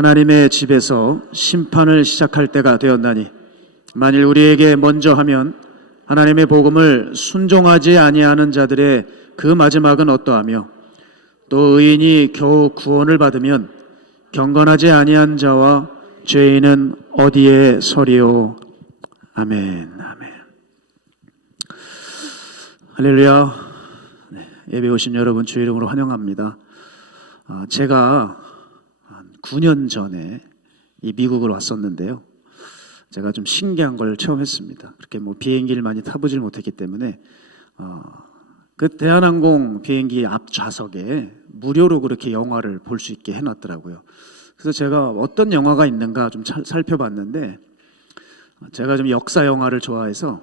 하나님의 집에서 심판을 시작할 때가 되었나니 만일 우리에게 먼저 하면 하나님의 복음을 순종하지 아니하는 자들의 그 마지막은 어떠하며 또 의인이 겨우 구원을 받으면 경건하지 아니한 자와 죄인은 어디에 서리요. 아멘. 아멘. 할렐루야. 예배 오신 여러분 주의 이름으로 환영합니다. 제가 한 9년 전에 이 미국을 왔었는데요. 제가 좀 신기한 걸 체험했습니다. 그렇게 비행기를 많이 타보질 못했기 때문에 그 대한항공 비행기 앞 좌석에 무료로 그렇게 영화를 볼 수 있게 해놨더라고요. 그래서 제가 어떤 영화가 있는가 좀 살펴봤는데 제가 좀 역사 영화를 좋아해서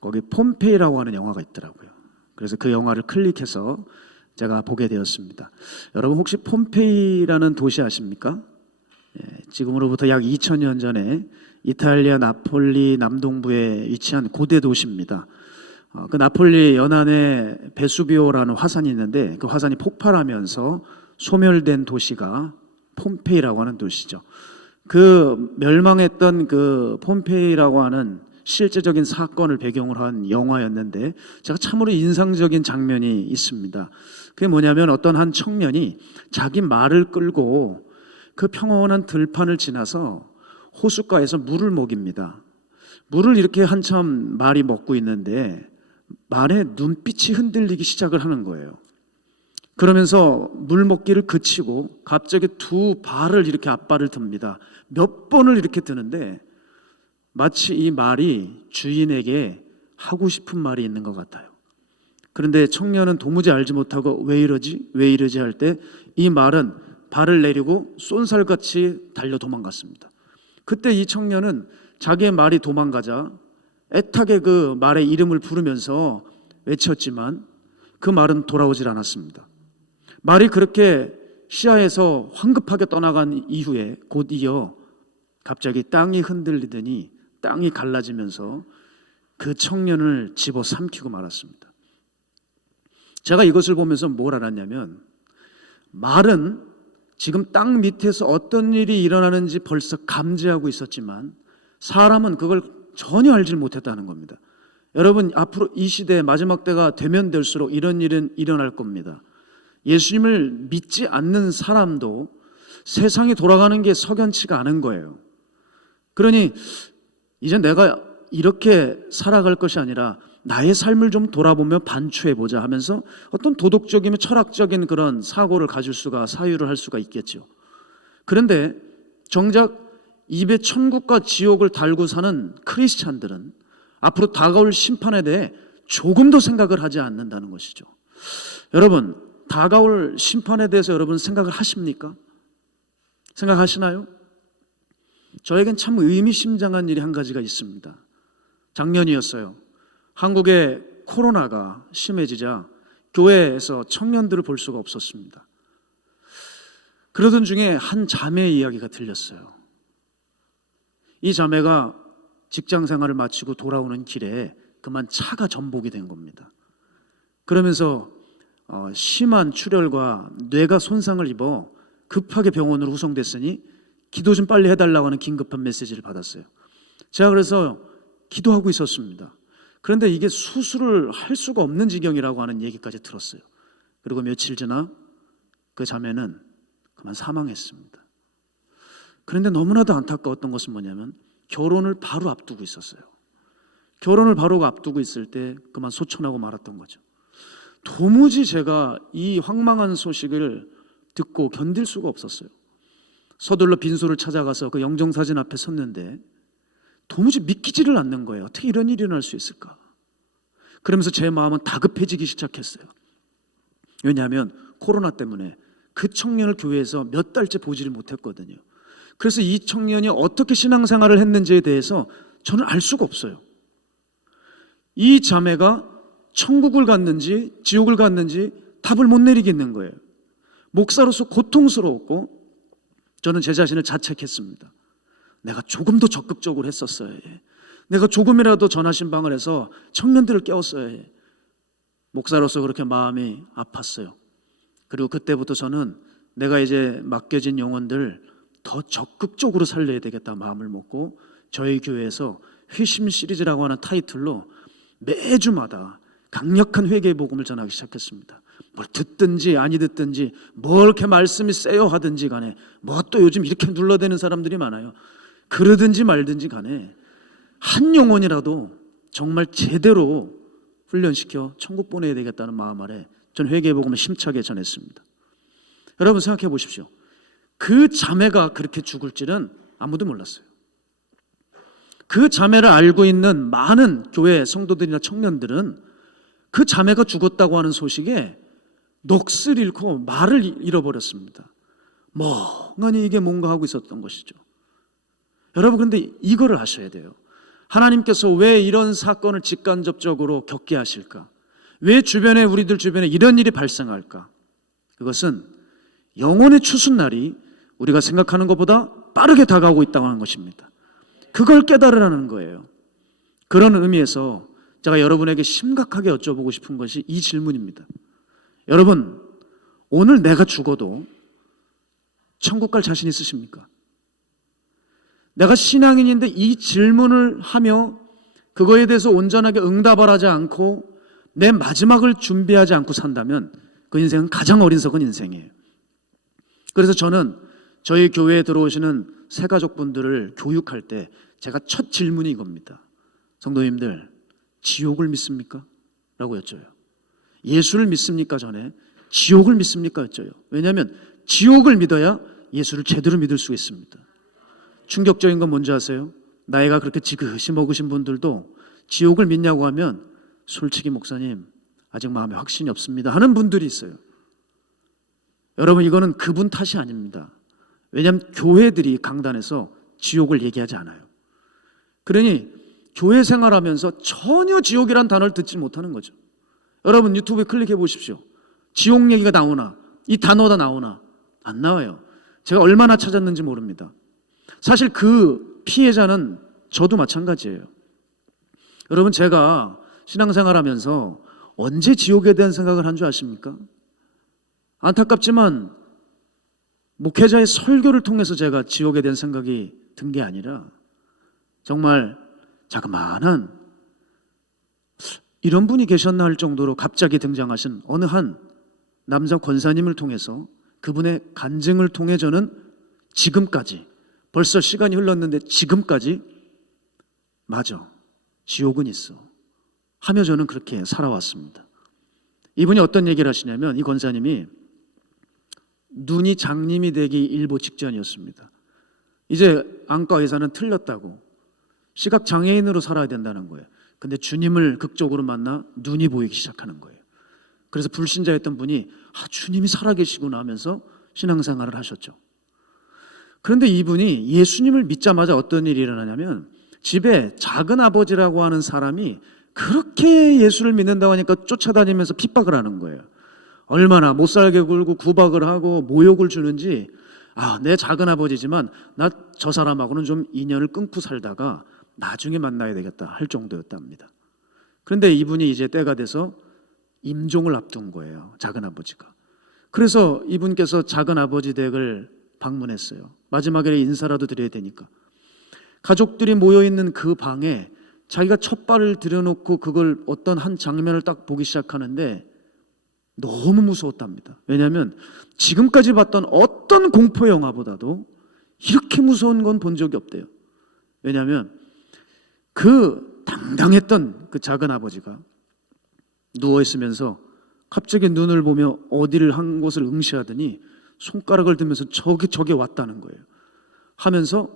거기 폼페이라고 하는 영화가 있더라고요. 그래서 그 영화를 클릭해서 제가 보게 되었습니다. 여러분 혹시 폼페이라는 도시 아십니까? 지금으로부터 약 2000년 전에 이탈리아 나폴리 남동부에 위치한 고대 도시입니다. 그 나폴리 연안에 베수비오라는 화산이 있는데 그 화산이 폭발하면서 소멸된 도시가 폼페이라고 하는 도시죠. 그 멸망했던 그 폼페이라고 하는 실제적인 사건을 배경으로 한 영화였는데 제가 참으로 인상적인 장면이 있습니다. 그게 뭐냐면 어떤 한 청년이 자기 말을 끌고 그 평온한 들판을 지나서 호숫가에서 물을 먹입니다. 물을 이렇게 한참 말이 먹고 있는데 말에 눈빛이 흔들리기 시작을 하는 거예요. 그러면서 물 먹기를 그치고 갑자기 두 발을 이렇게 앞발을 듭니다. 몇 번을 이렇게 드는데 마치 이 말이 주인에게 하고 싶은 말이 있는 것 같아요. 그런데 청년은 도무지 알지 못하고 왜 이러지 할 때 이 말은 발을 내리고 쏜살같이 달려 도망갔습니다. 그때 이 청년은 자기의 말이 도망가자 애타게 그 말의 이름을 부르면서 외쳤지만 그 말은 돌아오질 않았습니다. 말이 그렇게 시야에서 황급하게 떠나간 이후에 곧이어 갑자기 땅이 흔들리더니 땅이 갈라지면서 그 청년을 집어삼키고 말았습니다. 제가 이것을 보면서 뭘 알았냐면 말은 지금 땅 밑에서 어떤 일이 일어나는지 벌써 감지하고 있었지만 사람은 그걸 전혀 알지 못했다는 겁니다. 여러분 앞으로 이 시대 마지막 때가 되면 될수록 이런 일은 일어날 겁니다. 예수님을 믿지 않는 사람도 세상이 돌아가는 게 석연치가 않은 거예요. 그러니 이제 내가 이렇게 살아갈 것이 아니라 나의 삶을 좀 돌아보며 반추해보자 하면서 어떤 도덕적이며 철학적인 그런 사고를 가질 수가 사유를 할 수가 있겠죠. 그런데 정작 입에 천국과 지옥을 달고 사는 크리스찬들은 앞으로 다가올 심판에 대해 조금도 생각을 하지 않는다는 것이죠. 여러분 다가올 심판에 대해서 여러분 생각을 하십니까? 생각하시나요? 저에겐 참 의미심장한 일이 한 가지가 있습니다. 작년이었어요. 한국의 코로나가 심해지자 교회에서 청년들을 볼 수가 없었습니다. 그러던 중에 한 자매의 이야기가 들렸어요. 이 자매가 직장 생활을 마치고 돌아오는 길에 그만 차가 전복이 된 겁니다. 그러면서 심한 출혈과 뇌가 손상을 입어 급하게 병원으로 후송됐으니 기도 좀 빨리 해달라고 하는 긴급한 메시지를 받았어요. 제가 그래서 기도하고 있었습니다. 그런데 이게 수술을 할 수가 없는 지경이라고 하는 얘기까지 들었어요. 그리고 며칠 지나 그 자매는 그만 사망했습니다. 그런데 너무나도 안타까웠던 것은 뭐냐면 결혼을 바로 앞두고 있었어요. 결혼을 바로 앞두고 있을 때 그만 소천하고 말았던 거죠. 도무지 제가 이 황망한 소식을 듣고 견딜 수가 없었어요. 서둘러 빈소를 찾아가서 그 영정사진 앞에 섰는데 도무지 믿기지를 않는 거예요. 어떻게 이런 일이 일어날 수 있을까? 그러면서 제 마음은 다급해지기 시작했어요. 왜냐하면 코로나 때문에 그 청년을 교회에서 몇 달째 보지를 못했거든요. 그래서 이 청년이 어떻게 신앙생활을 했는지에 대해서 저는 알 수가 없어요. 이 자매가 천국을 갔는지 지옥을 갔는지 답을 못 내리겠는 거예요. 목사로서 고통스러웠고 저는 제 자신을 자책했습니다. 내가 조금 더 적극적으로 했었어야 해. 내가 조금이라도 전화신방을 해서 청년들을 깨웠어야 해. 목사로서 그렇게 마음이 아팠어요. 그리고 그때부터 저는 내가 이제 맡겨진 영혼들 더 적극적으로 살려야 되겠다 마음을 먹고 저희 교회에서 회심 시리즈라고 하는 타이틀로 매주마다 강력한 회개의 복음을 전하기 시작했습니다. 뭘 듣든지 아니 듣든지 뭘 이렇게 말씀이 세요 하든지 간에 뭐 또 요즘 이렇게 눌러대는 사람들이 많아요. 그러든지 말든지 간에 한 영혼이라도 정말 제대로 훈련시켜 천국 보내야 되겠다는 마음 아래 전 회개의 복음을 힘차게 전했습니다. 여러분 생각해 보십시오. 그 자매가 그렇게 죽을 줄은 아무도 몰랐어요. 그 자매를 알고 있는 많은 교회 성도들이나 청년들은 그 자매가 죽었다고 하는 소식에 넋을 잃고 말을 잃어버렸습니다. 멍하니 이게 뭔가 하고 있었던 것이죠. 여러분 그런데 이거를 아셔야 돼요. 하나님께서 왜 이런 사건을 직간접적으로 겪게 하실까? 왜 우리들 주변에 이런 일이 발생할까? 그것은 영혼의 추순날이 우리가 생각하는 것보다 빠르게 다가오고 있다고 하는 것입니다. 그걸 깨달으라는 거예요. 그런 의미에서 제가 여러분에게 심각하게 여쭤보고 싶은 것이 이 질문입니다. 여러분, 오늘 내가 죽어도 천국 갈 자신 있으십니까? 내가 신앙인인데 이 질문을 하며 그거에 대해서 온전하게 응답을 하지 않고 내 마지막을 준비하지 않고 산다면 그 인생은 가장 어리석은 인생이에요. 그래서 저는 저희 교회에 들어오시는 새가족분들을 교육할 때 제가 첫 질문이 이겁니다. 성도님들, 지옥을 믿습니까? 라고 여쭤요. 예수를 믿습니까? 전에 지옥을 믿습니까? 여쭤요. 왜냐하면 지옥을 믿어야 예수를 제대로 믿을 수 있습니다. 충격적인 건 뭔지 아세요? 나이가 그렇게 지긋이 먹으신 분들도 지옥을 믿냐고 하면 솔직히 목사님 아직 마음에 확신이 없습니다 하는 분들이 있어요. 여러분 이거는 그분 탓이 아닙니다. 왜냐하면 교회들이 강단에서 지옥을 얘기하지 않아요. 그러니 교회 생활하면서 전혀 지옥이란 단어를 듣지 못하는 거죠. 여러분 유튜브에 클릭해 보십시오. 지옥 얘기가 나오나? 이 단어가 나오나? 안 나와요. 제가 얼마나 찾았는지 모릅니다. 사실 그 피해자는 저도 마찬가지예요. 여러분 제가 신앙생활하면서 언제 지옥에 대한 생각을 한 줄 아십니까? 안타깝지만 목회자의 설교를 통해서 제가 지옥에 대한 생각이 든 게 아니라 정말 자그마한 이런 분이 계셨나 할 정도로 갑자기 등장하신 어느 한 남자 권사님을 통해서 그분의 간증을 통해 저는 지금까지 벌써 시간이 흘렀는데 지금까지 맞아 지옥은 있어 하며 저는 그렇게 살아왔습니다. 이분이 어떤 얘기를 하시냐면 이 권사님이 눈이 장님이 되기 일보 직전이었습니다. 이제 안과 의사는 틀렸다고 시각장애인으로 살아야 된다는 거예요. 근데 주님을 극적으로 만나 눈이 보이기 시작하는 거예요. 그래서 불신자였던 분이 주님이 살아계시구나 하면서 신앙생활을 하셨죠. 그런데 이분이 예수님을 믿자마자 어떤 일이 일어나냐면 집에 작은 아버지라고 하는 사람이 그렇게 예수를 믿는다고 하니까 쫓아다니면서 핍박을 하는 거예요. 얼마나 못살게 굴고 구박을 하고 모욕을 주는지 내 작은 아버지지만 나 저 사람하고는 좀 인연을 끊고 살다가 나중에 만나야 되겠다 할 정도였답니다. 그런데 이분이 이제 때가 돼서 임종을 앞둔 거예요. 작은 아버지가. 그래서 이분께서 작은 아버지 댁을 방문했어요. 마지막에 인사라도 드려야 되니까. 가족들이 모여있는 그 방에 자기가 첫 발을 들여놓고 그걸 어떤 한 장면을 딱 보기 시작하는데 너무 무서웠답니다. 왜냐하면 지금까지 봤던 어떤 공포 영화보다도 이렇게 무서운 건 본 적이 없대요. 왜냐하면 그 당당했던 그 작은 아버지가 누워있으면서 갑자기 눈을 보며 어디를 한 곳을 응시하더니 손가락을 들면서 저게 왔다는 거예요. 하면서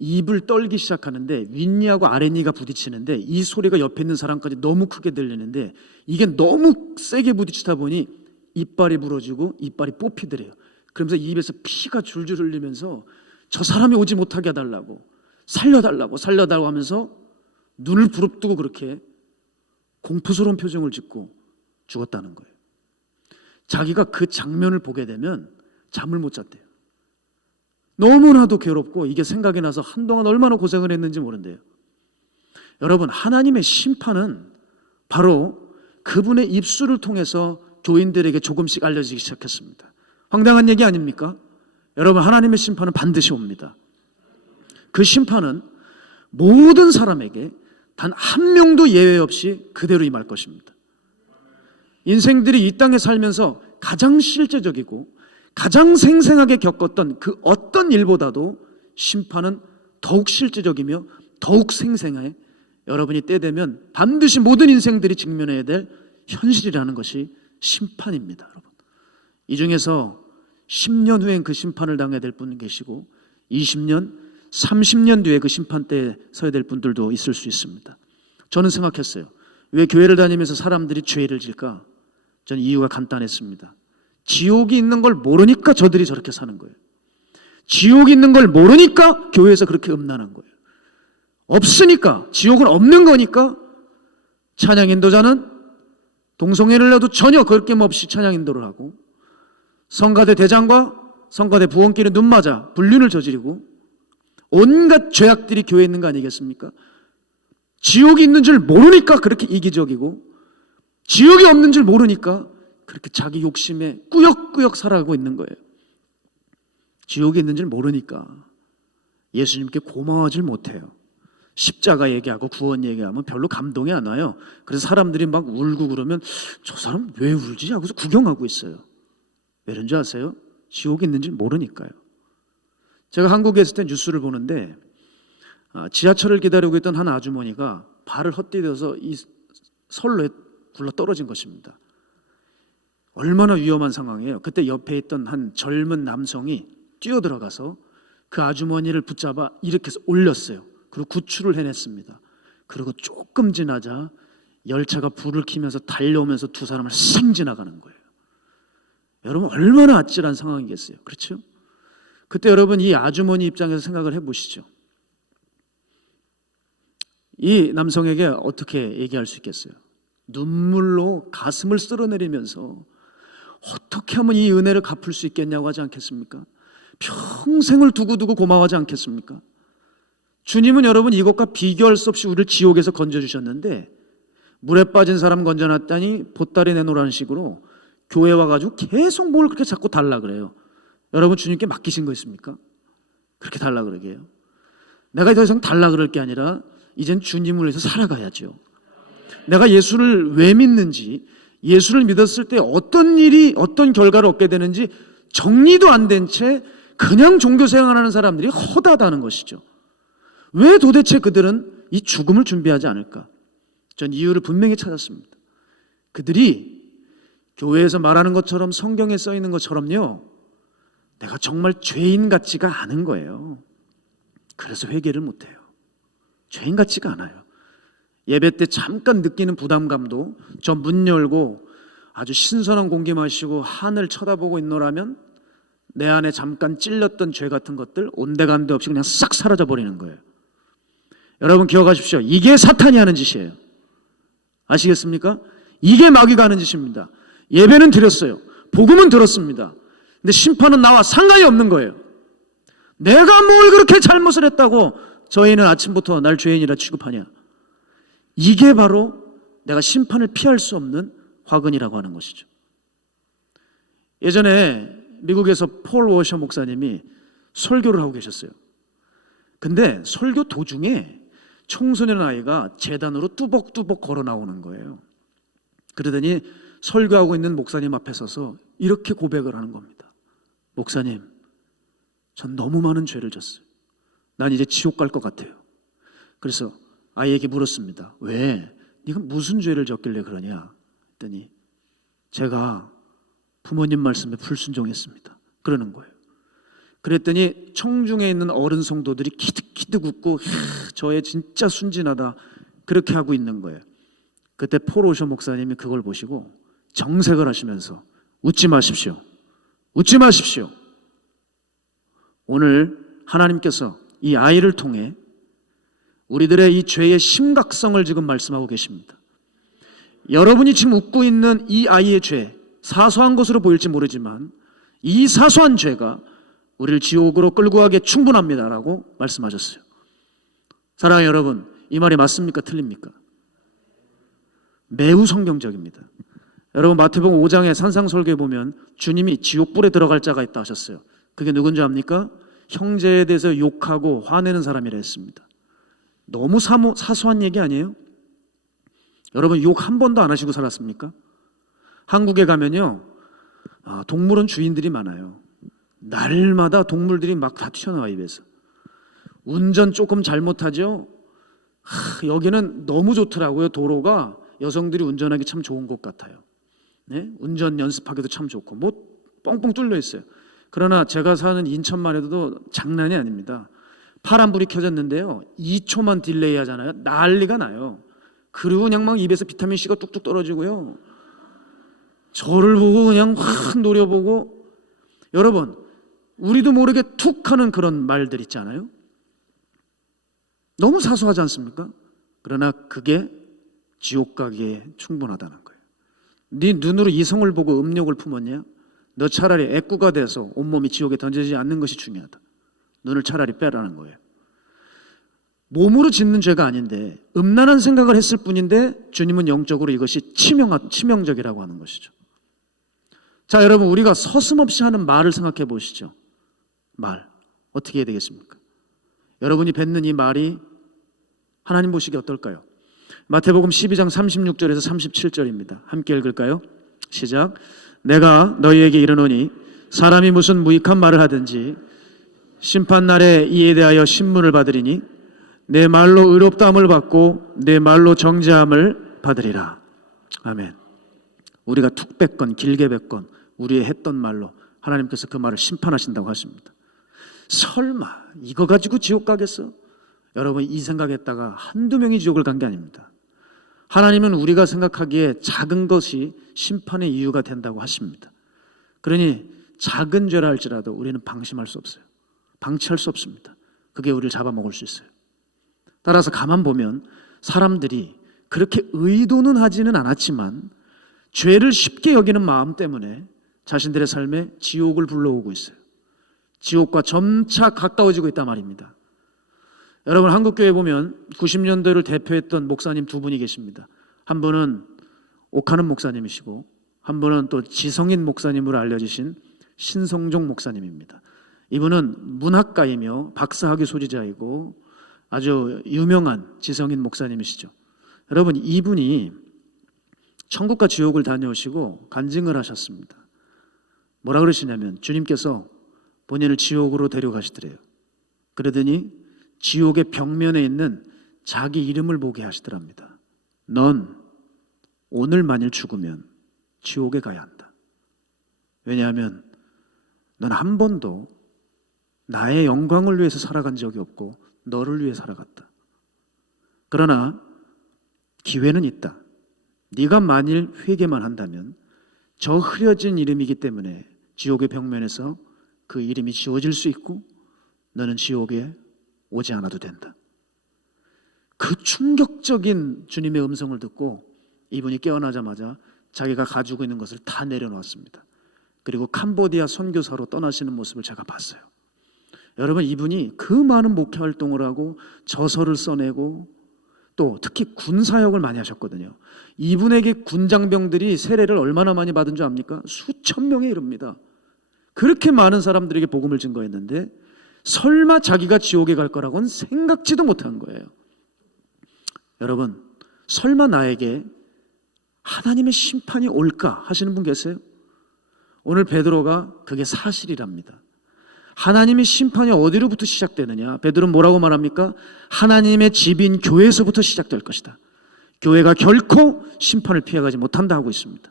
입을 떨기 시작하는데 윗니하고 아랫니가 부딪히는데 이 소리가 옆에 있는 사람까지 너무 크게 들리는데 이게 너무 세게 부딪히다 보니 이빨이 부러지고 이빨이 뽑히더래요. 그러면서 입에서 피가 줄줄 흘리면서 저 사람이 오지 못하게 해달라고 살려달라고 하면서 눈을 부릅뜨고 그렇게 공포스러운 표정을 짓고 죽었다는 거예요. 자기가 그 장면을 보게 되면 잠을 못 잤대요. 너무나도 괴롭고 이게 생각이 나서 한동안 얼마나 고생을 했는지 모른대요. 여러분 하나님의 심판은 바로 그분의 입술을 통해서 교인들에게 조금씩 알려지기 시작했습니다. 황당한 얘기 아닙니까? 여러분, 하나님의 심판은 반드시 옵니다. 그 심판은 모든 사람에게 단 한 명도 예외 없이 그대로 임할 것입니다. 인생들이 이 땅에 살면서 가장 실제적이고 가장 생생하게 겪었던 그 어떤 일보다도 심판은 더욱 실제적이며 더욱 생생해 여러분이 때 되면 반드시 모든 인생들이 직면해야 될 현실이라는 것이 심판입니다. 여러분, 이 중에서 10년 후엔 그 심판을 당해야 될 분 계시고 20년, 30년 뒤에 그 심판대에 서야 될 분들도 있을 수 있습니다. 저는 생각했어요. 왜 교회를 다니면서 사람들이 죄를 질까? 저는 이유가 간단했습니다. 지옥이 있는 걸 모르니까 저들이 저렇게 사는 거예요. 지옥이 있는 걸 모르니까 교회에서 그렇게 음란한 거예요. 없으니까, 지옥은 없는 거니까 찬양 인도자는 동성애를 해도 전혀 거리낌 없이 찬양 인도를 하고, 성가대 대장과 성가대 부원끼리 눈 맞아 불륜을 저지르고 온갖 죄악들이 교회에 있는 거 아니겠습니까? 지옥이 있는 줄 모르니까 그렇게 이기적이고, 지옥이 없는 줄 모르니까 그렇게 자기 욕심에 꾸역꾸역 살아가고 있는 거예요. 지옥이 있는 줄 모르니까 예수님께 고마워하질 못해요. 십자가 얘기하고 구원 얘기하면 별로 감동이 안 와요. 그래서 사람들이 막 울고 그러면 저 사람 왜 울지? 하고서 구경하고 있어요. 왜 그런 줄 아세요? 지옥이 있는 줄 모르니까요. 제가 한국에 있을 때 뉴스를 보는데 지하철을 기다리고 있던 한 아주머니가 발을 헛디뎌서 이 선로에 굴러 떨어진 것입니다. 얼마나 위험한 상황이에요. 그때 옆에 있던 한 젊은 남성이 뛰어들어가서 그 아주머니를 붙잡아 이렇게 해서 올렸어요. 그리고 구출을 해냈습니다. 그리고 조금 지나자 열차가 불을 켜면서 달려오면서 두 사람을 쌩 지나가는 거예요. 여러분, 얼마나 아찔한 상황이겠어요. 그렇죠? 그때 여러분, 이 아주머니 입장에서 생각을 해보시죠. 이 남성에게 어떻게 얘기할 수 있겠어요? 눈물로 가슴을 쓸어내리면서 어떻게 하면 이 은혜를 갚을 수 있겠냐고 하지 않겠습니까? 평생을 두고두고 고마워하지 않겠습니까? 주님은 여러분, 이것과 비교할 수 없이 우리를 지옥에서 건져주셨는데, 물에 빠진 사람 건져놨다니 보따리 내놓으라는 식으로 교회 와가지고 계속 뭘 그렇게 자꾸 달라 그래요. 여러분, 주님께 맡기신 거 있습니까? 그렇게 달라 그러게요. 내가 더 이상 달라 그럴 게 아니라 이젠 주님을 위해서 살아가야죠. 내가 예수를 왜 믿는지, 예수를 믿었을 때 어떤 일이, 어떤 결과를 얻게 되는지 정리도 안 된 채 그냥 종교 생활하는 사람들이 허다하다는 것이죠. 왜 도대체 그들은 이 죽음을 준비하지 않을까? 전 이유를 분명히 찾았습니다. 그들이 교회에서 말하는 것처럼, 성경에 써 있는 것처럼요, 내가 정말 죄인 같지가 않은 거예요. 그래서 회개를 못해요. 죄인 같지가 않아요. 예배 때 잠깐 느끼는 부담감도 저 문 열고 아주 신선한 공기 마시고 하늘 쳐다보고 있노라면 내 안에 잠깐 찔렸던 죄 같은 것들 온데간데 없이 그냥 싹 사라져 버리는 거예요. 여러분, 기억하십시오. 이게 사탄이 하는 짓이에요. 아시겠습니까? 이게 마귀가 하는 짓입니다. 예배는 드렸어요. 복음은 들었습니다. 근데 심판은 나와 상관이 없는 거예요. 내가 뭘 그렇게 잘못을 했다고 저희는 아침부터 날 죄인이라 취급하냐. 이게 바로 내가 심판을 피할 수 없는 화근이라고 하는 것이죠. 예전에 미국에서 폴 워셔 목사님이 설교를 하고 계셨어요. 근데 설교 도중에 청소년 아이가 제단으로 뚜벅뚜벅 걸어 나오는 거예요. 그러더니 설교하고 있는 목사님 앞에 서서 이렇게 고백을 하는 겁니다. 목사님, 전 너무 많은 죄를 졌어요. 난 이제 지옥 갈 것 같아요. 그래서 아이에게 물었습니다. 왜? 네가 무슨 죄를 졌길래 그러냐? 했더니 제가 부모님 말씀에 불순종했습니다. 그러는 거예요. 그랬더니 청중에 있는 어른 성도들이 키득키득 웃고 저애 진짜 순진하다 그렇게 하고 있는 거예요. 그때 폴 오셔 목사님이 그걸 보시고 정색을 하시면서 웃지 마십시오. 웃지 마십시오. 오늘 하나님께서 이 아이를 통해 우리들의 이 죄의 심각성을 지금 말씀하고 계십니다. 여러분이 지금 웃고 있는 이 아이의 죄, 사소한 것으로 보일지 모르지만 이 사소한 죄가 우리를 지옥으로 끌고 가기에 충분합니다라고 말씀하셨어요. 사랑하는 여러분, 이 말이 맞습니까? 틀립니까? 매우 성경적입니다. 여러분, 마태복음 5장의 산상설교에 보면 주님이 지옥불에 들어갈 자가 있다 하셨어요. 그게 누군지 압니까? 형제에 대해서 욕하고 화내는 사람이라 했습니다. 너무 사소한 얘기 아니에요? 여러분 욕 한 번도 안 하시고 살았습니까? 한국에 가면요, 동물원 주인들이 많아요. 날마다 동물들이 막 다 튀어나와 입에서. 운전 조금 잘못하죠? 여기는 너무 좋더라고요. 도로가 여성들이 운전하기 참 좋은 곳 같아요. 네? 운전 연습하기도 참 좋고 뭐 뻥뻥 뚫려 있어요. 그러나 제가 사는 인천만 해도 장난이 아닙니다. 파란불이 켜졌는데요, 2초만 딜레이 하잖아요. 난리가 나요. 그리고 그냥 막 입에서 비타민C가 뚝뚝 떨어지고요, 저를 보고 그냥 확 노려보고. 여러분, 우리도 모르게 툭 하는 그런 말들 있잖아요. 너무 사소하지 않습니까? 그러나 그게 지옥 가기에 충분하다는 거예요. 네 눈으로 이성을 보고 음욕을 품었냐? 너 차라리 애꾸가 돼서 온몸이 지옥에 던져지지 않는 것이 중요하다. 눈을 차라리 빼라는 거예요. 몸으로 짓는 죄가 아닌데 음란한 생각을 했을 뿐인데 주님은 영적으로 이것이 치명적이라고 하는 것이죠. 자, 여러분, 우리가 서슴없이 하는 말을 생각해 보시죠. 말 어떻게 해야 되겠습니까? 여러분이 뱉는 이 말이 하나님 보시기에 어떨까요? 마태복음 12장 36절에서 37절입니다. 함께 읽을까요? 시작. 내가 너희에게 이르노니 사람이 무슨 무익한 말을 하든지 심판날에 이에 대하여 신문을 받으리니 내 말로 의롭다함을 받고 내 말로 정죄함을 받으리라. 아멘. 우리가 툭 뱉건 길게 뱉건 우리의 했던 말로 하나님께서 그 말을 심판하신다고 하십니다. 설마 이거 가지고 지옥 가겠어? 여러분, 이 생각했다가 한두 명이 지옥을 간 게 아닙니다. 하나님은 우리가 생각하기에 작은 것이 심판의 이유가 된다고 하십니다. 그러니 작은 죄라 할지라도 우리는 방심할 수 없어요. 방치할 수 없습니다. 그게 우리를 잡아먹을 수 있어요. 따라서 가만 보면 사람들이 그렇게 의도는 하지는 않았지만 죄를 쉽게 여기는 마음 때문에 자신들의 삶에 지옥을 불러오고 있어요. 지옥과 점차 가까워지고 있단 말입니다. 여러분, 한국교회 보면 90년대를 대표했던 목사님 두 분이 계십니다. 한 분은 옥하는 목사님이시고 한 분은 또 지성인 목사님으로 알려지신 신성종 목사님입니다. 이분은 문학가이며 박사학위 소지자이고 아주 유명한 지성인 목사님이시죠. 여러분, 이분이 천국과 지옥을 다녀오시고 간증을 하셨습니다. 뭐라 그러시냐면 주님께서 본인을 지옥으로 데려가시더래요. 그러더니 지옥의 벽면에 있는 자기 이름을 보게 하시더랍니다. 넌 오늘 만일 죽으면 지옥에 가야 한다. 왜냐하면 넌 한 번도 나의 영광을 위해서 살아간 적이 없고 너를 위해 살아갔다. 그러나 기회는 있다. 네가 만일 회개만 한다면 저 흐려진 이름이기 때문에 지옥의 벽면에서 그 이름이 지워질 수 있고 너는 지옥에 오지 않아도 된다. 그 충격적인 주님의 음성을 듣고 이분이 깨어나자마자 자기가 가지고 있는 것을 다 내려놓았습니다. 그리고 캄보디아 선교사로 떠나시는 모습을 제가 봤어요. 여러분, 이분이 그 많은 목회 활동을 하고 저서를 써내고 또 특히 군사역을 많이 하셨거든요. 이분에게 군장병들이 세례를 얼마나 많이 받은 줄 압니까? 수천 명에 이릅니다. 그렇게 많은 사람들에게 복음을 증거했는데 설마 자기가 지옥에 갈 거라고는 생각지도 못한 거예요. 여러분, 설마 나에게 하나님의 심판이 올까 하시는 분 계세요? 오늘 베드로가 그게 사실이랍니다. 하나님의 심판이 어디로부터 시작되느냐? 베드로는 뭐라고 말합니까? 하나님의 집인 교회에서부터 시작될 것이다. 교회가 결코 심판을 피해가지 못한다 하고 있습니다.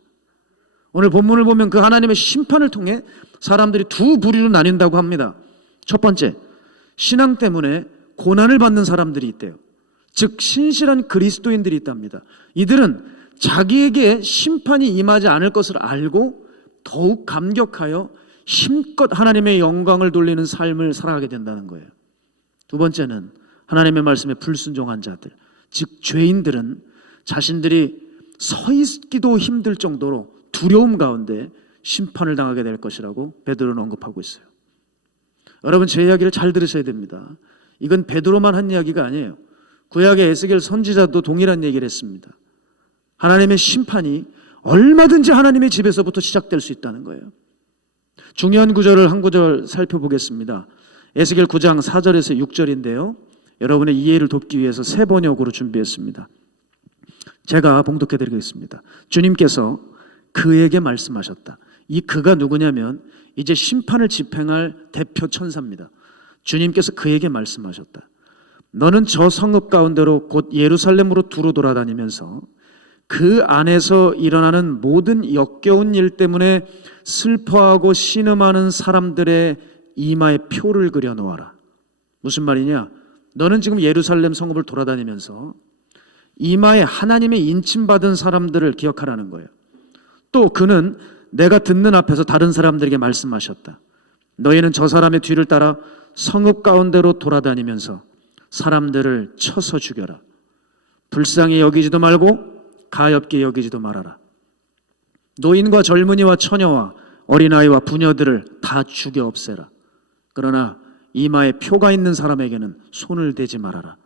오늘 본문을 보면 그 하나님의 심판을 통해 사람들이 두 부류로 나뉜다고 합니다. 첫 번째, 신앙 때문에 고난을 받는 사람들이 있대요. 즉 신실한 그리스도인들이 있답니다. 이들은 자기에게 심판이 임하지 않을 것을 알고 더욱 감격하여 힘껏 하나님의 영광을 돌리는 삶을 살아가게 된다는 거예요. 두 번째는 하나님의 말씀에 불순종한 자들, 즉 죄인들은 자신들이 서 있기도 힘들 정도로 두려움 가운데 심판을 당하게 될 것이라고 베드로는 언급하고 있어요. 여러분, 제 이야기를 잘 들으셔야 됩니다. 이건 베드로만 한 이야기가 아니에요. 구약의 에스겔 선지자도 동일한 얘기를 했습니다. 하나님의 심판이 얼마든지 하나님의 집에서부터 시작될 수 있다는 거예요. 중요한 구절을 한 구절 살펴보겠습니다. 에스겔 9장 4절에서 6절인데요. 여러분의 이해를 돕기 위해서 새 번역으로 준비했습니다. 제가 봉독해 드리겠습니다. 주님께서 그에게 말씀하셨다. 이 그가 누구냐면 이제 심판을 집행할 대표 천사입니다. 주님께서 그에게 말씀하셨다. 너는 저 성읍 가운데로 곧 예루살렘으로 두루 돌아다니면서 그 안에서 일어나는 모든 역겨운 일 때문에 슬퍼하고 신음하는 사람들의 이마에 표를 그려 놓아라. 무슨 말이냐? 너는 지금 예루살렘 성읍을 돌아다니면서 이마에 하나님의 인침받은 사람들을 기억하라는 거예요. 또 그는 내가 듣는 앞에서 다른 사람들에게 말씀하셨다. 너희는 저 사람의 뒤를 따라 성읍 가운데로 돌아다니면서 사람들을 쳐서 죽여라. 불쌍히 여기지도 말고 가엾게 여기지도 말아라. 노인과 젊은이와 처녀와 어린아이와 부녀들을 다 죽여 없애라. 그러나 이마에 표가 있는 사람에게는 손을 대지 말아라.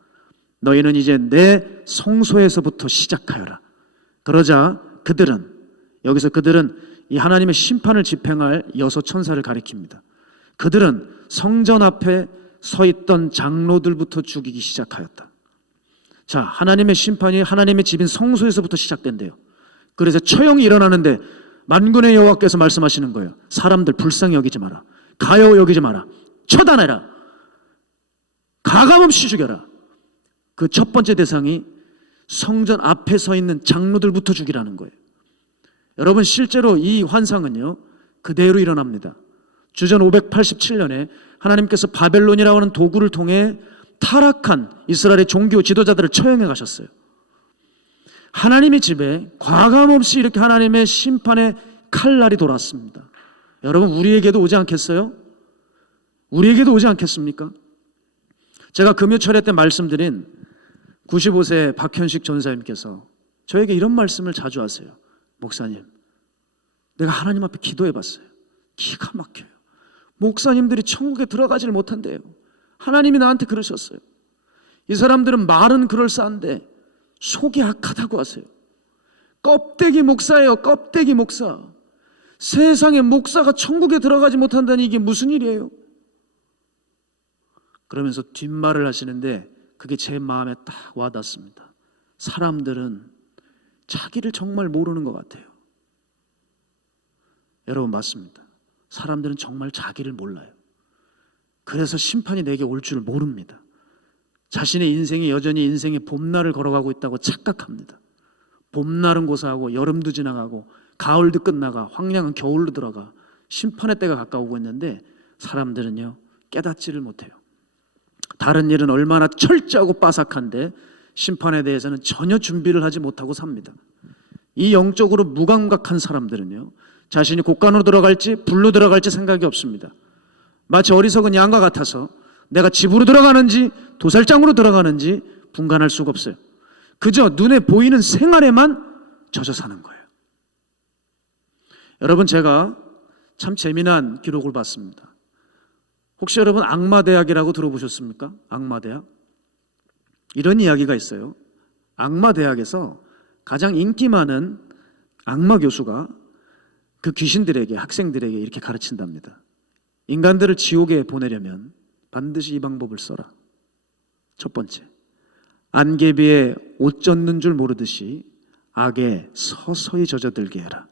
너희는 이제 내 성소에서부터 시작하여라. 그러자 그들은, 여기서 그들은 이 하나님의 심판을 집행할 여섯 천사를 가리킵니다. 그들은 성전 앞에 서 있던 장로들부터 죽이기 시작하였다. 자, 하나님의 심판이 하나님의 집인 성소에서부터 시작된대요. 그래서 처형이 일어나는데 만군의 여호와께서 말씀하시는 거예요. 사람들 불쌍히 여기지 마라. 가여워 여기지 마라. 처단해라. 가감없이 죽여라. 그 첫 번째 대상이 성전 앞에 서 있는 장로들부터 죽이라는 거예요. 여러분, 실제로 이 환상은요 그대로 일어납니다. 주전 587년에 하나님께서 바벨론이라고 하는 도구를 통해 타락한 이스라엘의 종교 지도자들을 처형해 가셨어요. 하나님의 집에 과감없이 이렇게 하나님의 심판의 칼날이 돌았습니다. 여러분, 우리에게도 오지 않겠어요? 우리에게도 오지 않겠습니까? 제가 금요철회 때 말씀드린 95세 박현식 전사님께서 저에게 이런 말씀을 자주 하세요. 목사님, 내가 하나님 앞에 기도해 봤어요. 기가 막혀요. 목사님들이 천국에 들어가지를 못한대요. 하나님이 나한테 그러셨어요. 이 사람들은 말은 그럴싸한데 속이 악하다고 하세요. 껍데기 목사예요. 껍데기 목사. 세상에 목사가 천국에 들어가지 못한다니 이게 무슨 일이에요? 그러면서 뒷말을 하시는데 그게 제 마음에 딱 와닿습니다. 사람들은 자기를 정말 모르는 것 같아요. 여러분, 맞습니다. 사람들은 정말 자기를 몰라요. 그래서 심판이 내게 올 줄 모릅니다. 자신의 인생이 여전히 인생의 봄날을 걸어가고 있다고 착각합니다. 봄날은 고사하고 여름도 지나가고 가을도 끝나가 황량한 겨울로 들어가 심판의 때가 가까우고 있는데 사람들은요 깨닫지를 못해요. 다른 일은 얼마나 철저하고 빠삭한데 심판에 대해서는 전혀 준비를 하지 못하고 삽니다. 이 영적으로 무감각한 사람들은요 자신이 곳간으로 들어갈지 불로 들어갈지 생각이 없습니다. 마치 어리석은 양과 같아서 내가 집으로 들어가는지 도살장으로 들어가는지 분간할 수가 없어요. 그저 눈에 보이는 생활에만 젖어 사는 거예요. 여러분, 제가 참 재미난 기록을 봤습니다. 혹시 여러분 악마대학이라고 들어보셨습니까? 악마대학? 이런 이야기가 있어요. 악마대학에서 가장 인기 많은 악마 교수가 그 귀신들에게, 학생들에게 이렇게 가르친답니다. 인간들을 지옥에 보내려면 반드시 이 방법을 써라. 첫 번째, 안개비에 옷 젖는 줄 모르듯이 악에 서서히 젖어들게 해라.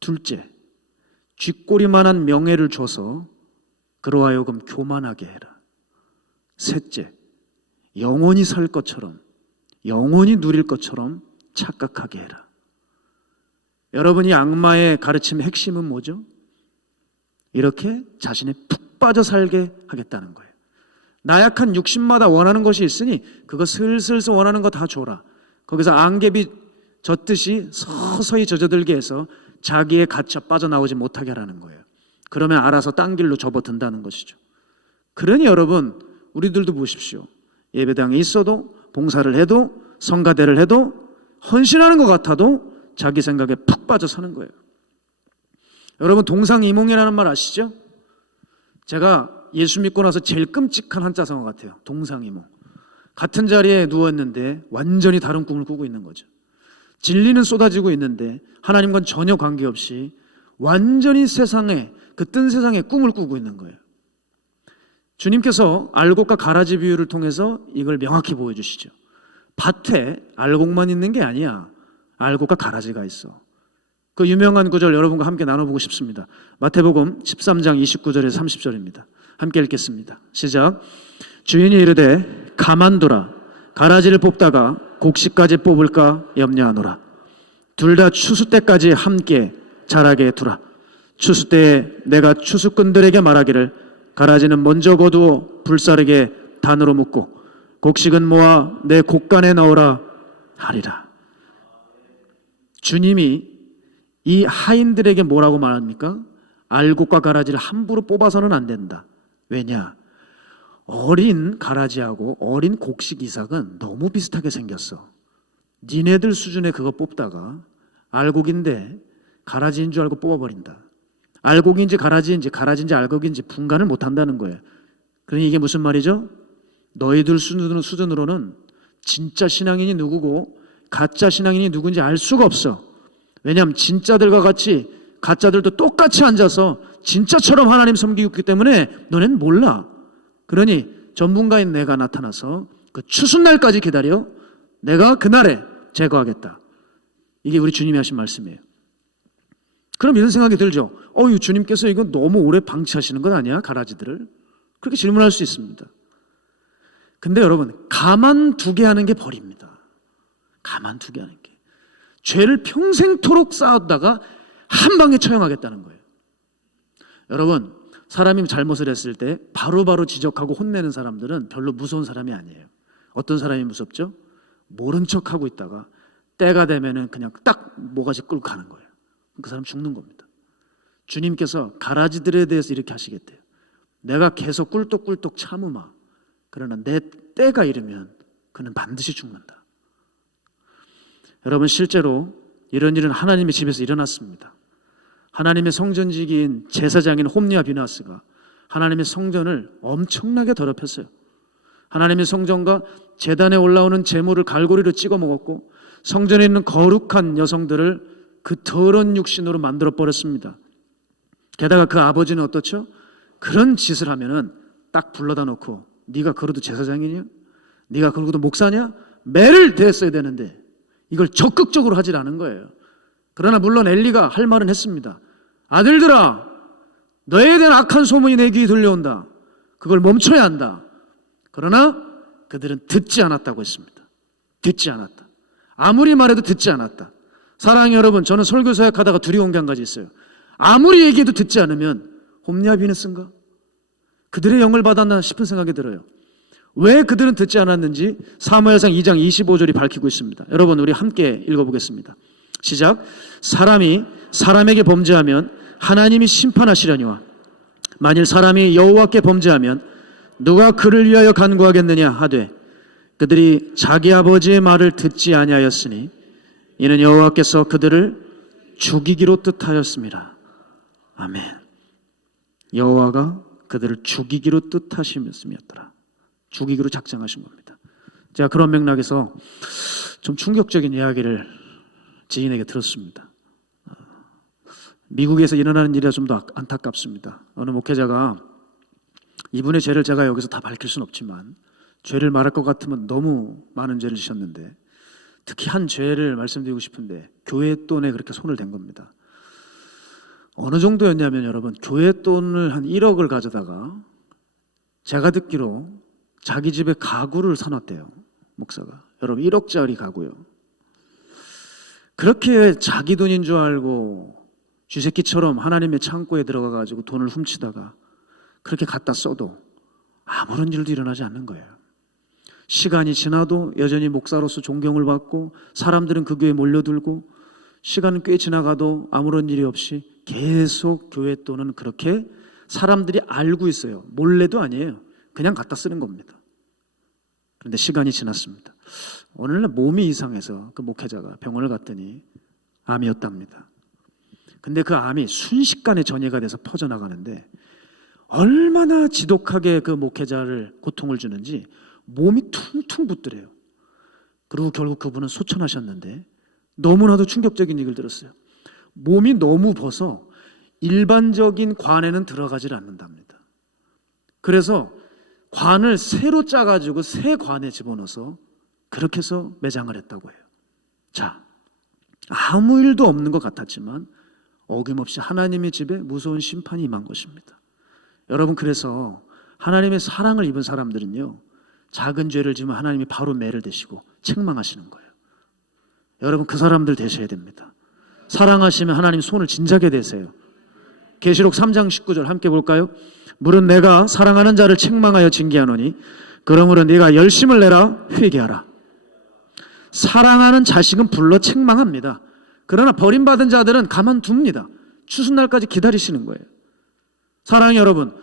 둘째, 쥐꼬리만한 명예를 줘서 그로 하여금 교만하게 해라. 셋째, 영원히 살 것처럼, 영원히 누릴 것처럼 착각하게 해라. 여러분이 악마의 가르침의 핵심은 뭐죠? 이렇게 자신에 푹 빠져 살게 하겠다는 거예요. 나약한 육신마다 원하는 것이 있으니 그거 슬슬 원하는 거 다 줘라. 거기서 안개비 젖듯이 서서히 젖어들게 해서 자기의 갇혀 빠져나오지 못하게 하라는 거예요. 그러면 알아서 딴 길로 접어든다는 것이죠. 그러니 여러분, 우리들도 보십시오. 예배당에 있어도, 봉사를 해도, 성가대를 해도, 헌신하는 것 같아도 자기 생각에 푹 빠져 사는 거예요. 여러분, 동상이몽이라는 말 아시죠? 제가 예수 믿고 나서 제일 끔찍한 한자성어 같아요. 동상이몽. 같은 자리에 누웠는데 완전히 다른 꿈을 꾸고 있는 거죠. 진리는 쏟아지고 있는데 하나님과는 전혀 관계없이 완전히 세상에 그 뜬 세상에 꿈을 꾸고 있는 거예요. 주님께서 알곡과 가라지 비유를 통해서 이걸 명확히 보여주시죠. 밭에 알곡만 있는 게 아니야. 알곡과 가라지가 있어. 그 유명한 구절 여러분과 함께 나눠보고 싶습니다. 마태복음 13장 29절에서 30절입니다. 함께 읽겠습니다. 시작. 주인이 이르되 가만두라. 가라지를 뽑다가 곡식까지 뽑을까 염려하노라. 둘 다 추수 때까지 함께 자라게 두라. 추수 때에 내가 추수꾼들에게 말하기를 가라지는 먼저 거두어 불사르게 단으로 묶고 곡식은 모아 내 곡간에 넣으라 하리라. 주님이 이 하인들에게 뭐라고 말합니까? 알곡과 가라지를 함부로 뽑아서는 안 된다. 왜냐? 어린 가라지하고 어린 곡식 이삭은 너무 비슷하게 생겼어. 니네들 수준에 그거 뽑다가 알곡인데 가라지인 줄 알고 뽑아버린다. 알곡인지 가라지인지 가라지인지 알곡인지 분간을 못한다는 거예요. 그러니 이게 무슨 말이죠? 너희들 수준으로는 진짜 신앙인이 누구고 가짜 신앙인이 누군지 알 수가 없어. 왜냐하면 진짜들과 같이 가짜들도 똑같이 앉아서 진짜처럼 하나님 섬기고 있기 때문에 너네는 몰라. 그러니 전문가인 내가 나타나서 그 추수날까지 기다려. 내가 그날에 제거하겠다. 이게 우리 주님이 하신 말씀이에요. 그럼 이런 생각이 들죠. 주님께서 이거 너무 오래 방치하시는 건 아니야? 가라지들을. 그렇게 질문할 수 있습니다. 근데 여러분, 가만두게 하는 게 벌입니다. 가만두게 하는 게. 죄를 평생토록 쌓았다가 한 방에 처형하겠다는 거예요. 여러분, 사람이 잘못을 했을 때 바로바로 지적하고 혼내는 사람들은 별로 무서운 사람이 아니에요. 어떤 사람이 무섭죠? 모른 척하고 있다가 때가 되면은 그냥 딱 모가지 끌고 가는 거예요. 그 사람 죽는 겁니다. 주님께서 가라지들에 대해서 이렇게 하시겠대요. 내가 계속 꿀떡꿀떡 참으마. 그러나 내 때가 이르면 그는 반드시 죽는다. 여러분, 실제로 이런 일은 하나님의 집에서 일어났습니다. 하나님의 성전지기인 제사장인 홈리와 비나스가 하나님의 성전을 엄청나게 더럽혔어요. 하나님의 성전과 제단에 올라오는 제물을 갈고리로 찍어 먹었고 성전에 있는 거룩한 여성들을 그 더러운 육신으로 만들어 버렸습니다. 게다가 그 아버지는 어떻죠? 그런 짓을 하면은 딱 불러다 놓고 네가 그러도 제사장이냐? 네가 그러고도 목사냐? 매를 대했어야 되는데 이걸 적극적으로 하질 않은 거예요. 그러나 물론 엘리가 할 말은 했습니다. 아들들아, 너에 대한 악한 소문이 내 귀에 들려온다. 그걸 멈춰야 한다. 그러나 그들은 듣지 않았다고 했습니다. 듣지 않았다. 아무리 말해도 듣지 않았다. 사랑하는 여러분, 저는 설교 사역하다가 두려운 게 한 가지 있어요. 아무리 얘기해도 듣지 않으면 홈리와 비너스인가? 그들의 영을 받았나 싶은 생각이 들어요. 왜 그들은 듣지 않았는지 사무엘상 2장 25절이 밝히고 있습니다. 여러분, 우리 함께 읽어보겠습니다. 시작. 사람이 사람에게 범죄하면 하나님이 심판하시려니와 만일 사람이 여호와께 범죄하면 누가 그를 위하여 간구하겠느냐 하되 그들이 자기 아버지의 말을 듣지 아니하였으니 이는 여호와께서 그들을 죽이기로 뜻하였습니다. 아멘. 여호와가 그들을 죽이기로 뜻하심이었더라. 죽이기로 작정하신 겁니다. 제가 그런 맥락에서 좀 충격적인 이야기를 지인에게 들었습니다. 미국에서 일어나는 일이라 좀 더 안타깝습니다. 어느 목회자가 이분의 죄를 제가 여기서 다 밝힐 수는 없지만 죄를 말할 것 같으면 너무 많은 죄를 지셨는데 특히 한 죄를 말씀드리고 싶은데 교회 돈에 그렇게 손을 댄 겁니다. 어느 정도였냐면 여러분, 교회 돈을 한 1억을 가져다가 제가 듣기로 자기 집에 가구를 사놨대요. 목사가. 여러분, 1억짜리 가구요. 그렇게 자기 돈인 줄 알고 쥐새끼처럼 하나님의 창고에 들어가가지고 돈을 훔치다가 그렇게 갖다 써도 아무런 일도 일어나지 않는 거예요. 시간이 지나도 여전히 목사로서 존경을 받고 사람들은 그 교회에 몰려들고 시간은 꽤 지나가도 아무런 일이 없이 계속 교회 돈은 그렇게 사람들이 알고 있어요. 몰래도 아니에요. 그냥 갖다 쓰는 겁니다. 그런데 시간이 지났습니다. 오늘날 몸이 이상해서 그 목회자가 병원을 갔더니 암이었답니다. 근데 그 암이 순식간에 전이가 돼서 퍼져나가는데 얼마나 지독하게 그 목회자를 고통을 주는지 몸이 퉁퉁 붓더래요. 그리고 결국 그분은 소천하셨는데 너무나도 충격적인 얘기를 들었어요. 몸이 너무 벗어 일반적인 관에는 들어가질 않는답니다. 그래서 관을 새로 짜가지고 새 관에 집어넣어서 그렇게 해서 매장을 했다고 해요. 자, 아무 일도 없는 것 같았지만 어김없이 하나님의 집에 무서운 심판이 임한 것입니다. 여러분, 그래서 하나님의 사랑을 입은 사람들은요, 작은 죄를 지으면 하나님이 바로 매를 대시고 책망하시는 거예요. 여러분, 그 사람들 되셔야 됩니다. 사랑하시면 하나님 손을 진작에 대세요. 계시록 3장 19절 함께 볼까요? 물은 내가 사랑하는 자를 책망하여 징계하노니 그러므로 네가 열심을 내라 회개하라. 사랑하는 자식은 불러 책망합니다. 그러나 버림받은 자들은 가만둡니다. 추수날까지 기다리시는 거예요. 사랑하는 여러분,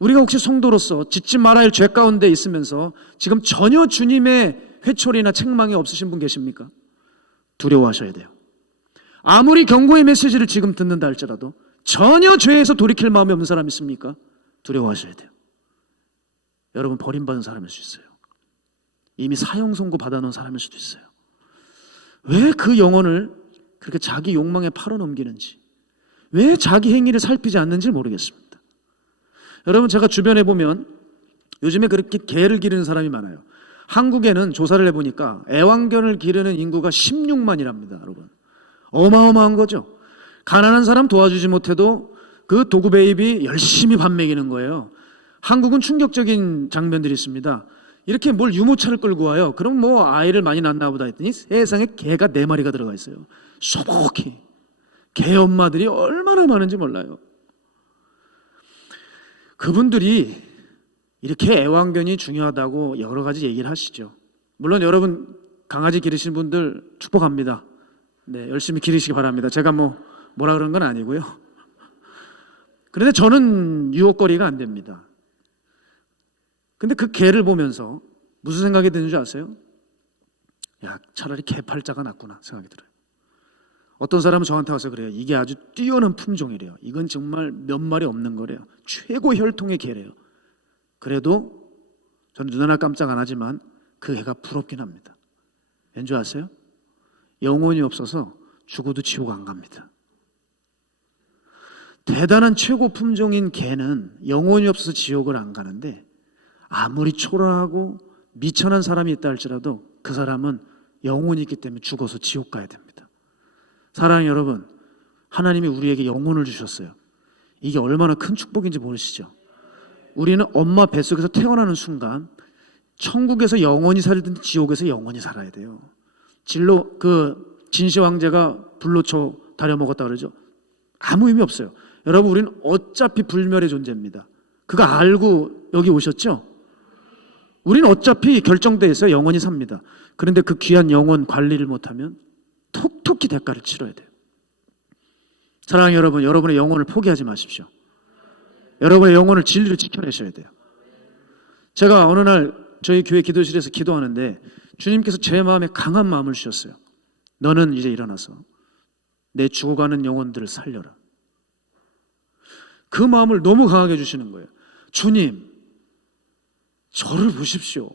우리가 혹시 성도로서 짓지 말아야 할 죄 가운데 있으면서 지금 전혀 주님의 회초리나 책망이 없으신 분 계십니까? 두려워하셔야 돼요. 아무리 경고의 메시지를 지금 듣는다 할지라도 전혀 죄에서 돌이킬 마음이 없는 사람이 있습니까? 두려워하셔야 돼요. 여러분, 버림받은 사람일 수 있어요. 이미 사형 선고 받아놓은 사람일 수도 있어요. 왜 그 영혼을 그렇게 자기 욕망에 팔아넘기는지, 왜 자기 행위를 살피지 않는지 모르겠습니다. 여러분, 제가 주변에 보면 요즘에 그렇게 개를 기르는 사람이 많아요. 한국에는 조사를 해보니까 애완견을 기르는 인구가 16만이랍니다. 여러분, 어마어마한 거죠. 가난한 사람 도와주지 못해도 그 도구 베이비 열심히 밥 먹이는 거예요. 한국은 충격적인 장면들이 있습니다. 이렇게 뭘 유모차를 끌고 와요. 그럼 뭐 아이를 많이 낳나 보다 했더니 세상에 개가 4마리가 들어가 있어요. 소복히. 개 엄마들이 얼마나 많은지 몰라요. 그분들이 이렇게 애완견이 중요하다고 여러 가지 얘기를 하시죠. 물론 여러분, 강아지 기르시는 분들 축복합니다. 네, 열심히 기르시기 바랍니다. 제가 뭐라 그런 건 아니고요. 그런데 저는 유혹거리가 안 됩니다. 근데 그 개를 보면서 무슨 생각이 드는 줄 아세요? 야, 차라리 개팔자가 낫구나 생각이 들어요. 어떤 사람은 저한테 와서 그래요. 이게 아주 뛰어난 품종이래요. 이건 정말 몇 마리 없는 거래요. 최고 혈통의 개래요. 그래도 저는 눈 하나 깜짝 안 하지만 그 개가 부럽긴 합니다. 왠지 아세요? 영혼이 없어서 죽어도 지옥 안 갑니다. 대단한 최고 품종인 개는 영혼이 없어서 지옥을 안 가는데, 아무리 초라하고 미천한 사람이 있다 할지라도 그 사람은 영혼이 있기 때문에 죽어서 지옥 가야 됩니다. 사랑하는 여러분, 하나님이 우리에게 영혼을 주셨어요. 이게 얼마나 큰 축복인지 모르시죠? 우리는 엄마 뱃속에서 태어나는 순간 천국에서 영원히 살든 지옥에서 영원히 살아야 돼요. 진시 황제가 불로초 다려 먹었다 그러죠. 아무 의미 없어요. 여러분, 우리는 어차피 불멸의 존재입니다. 그거 알고 여기 오셨죠? 우리는 어차피 결정되어 있어요. 영원히 삽니다. 그런데 그 귀한 영혼 관리를 못하면 톡톡히 대가를 치러야 돼요. 사랑하는 여러분, 여러분의 영혼을 포기하지 마십시오. 여러분의 영혼을 진리로 지켜내셔야 돼요. 제가 어느 날 저희 교회 기도실에서 기도하는데 주님께서 제 마음에 강한 마음을 주셨어요. 너는 이제 일어나서 내 죽어가는 영혼들을 살려라. 그 마음을 너무 강하게 주시는 거예요. 주님, 저를 보십시오.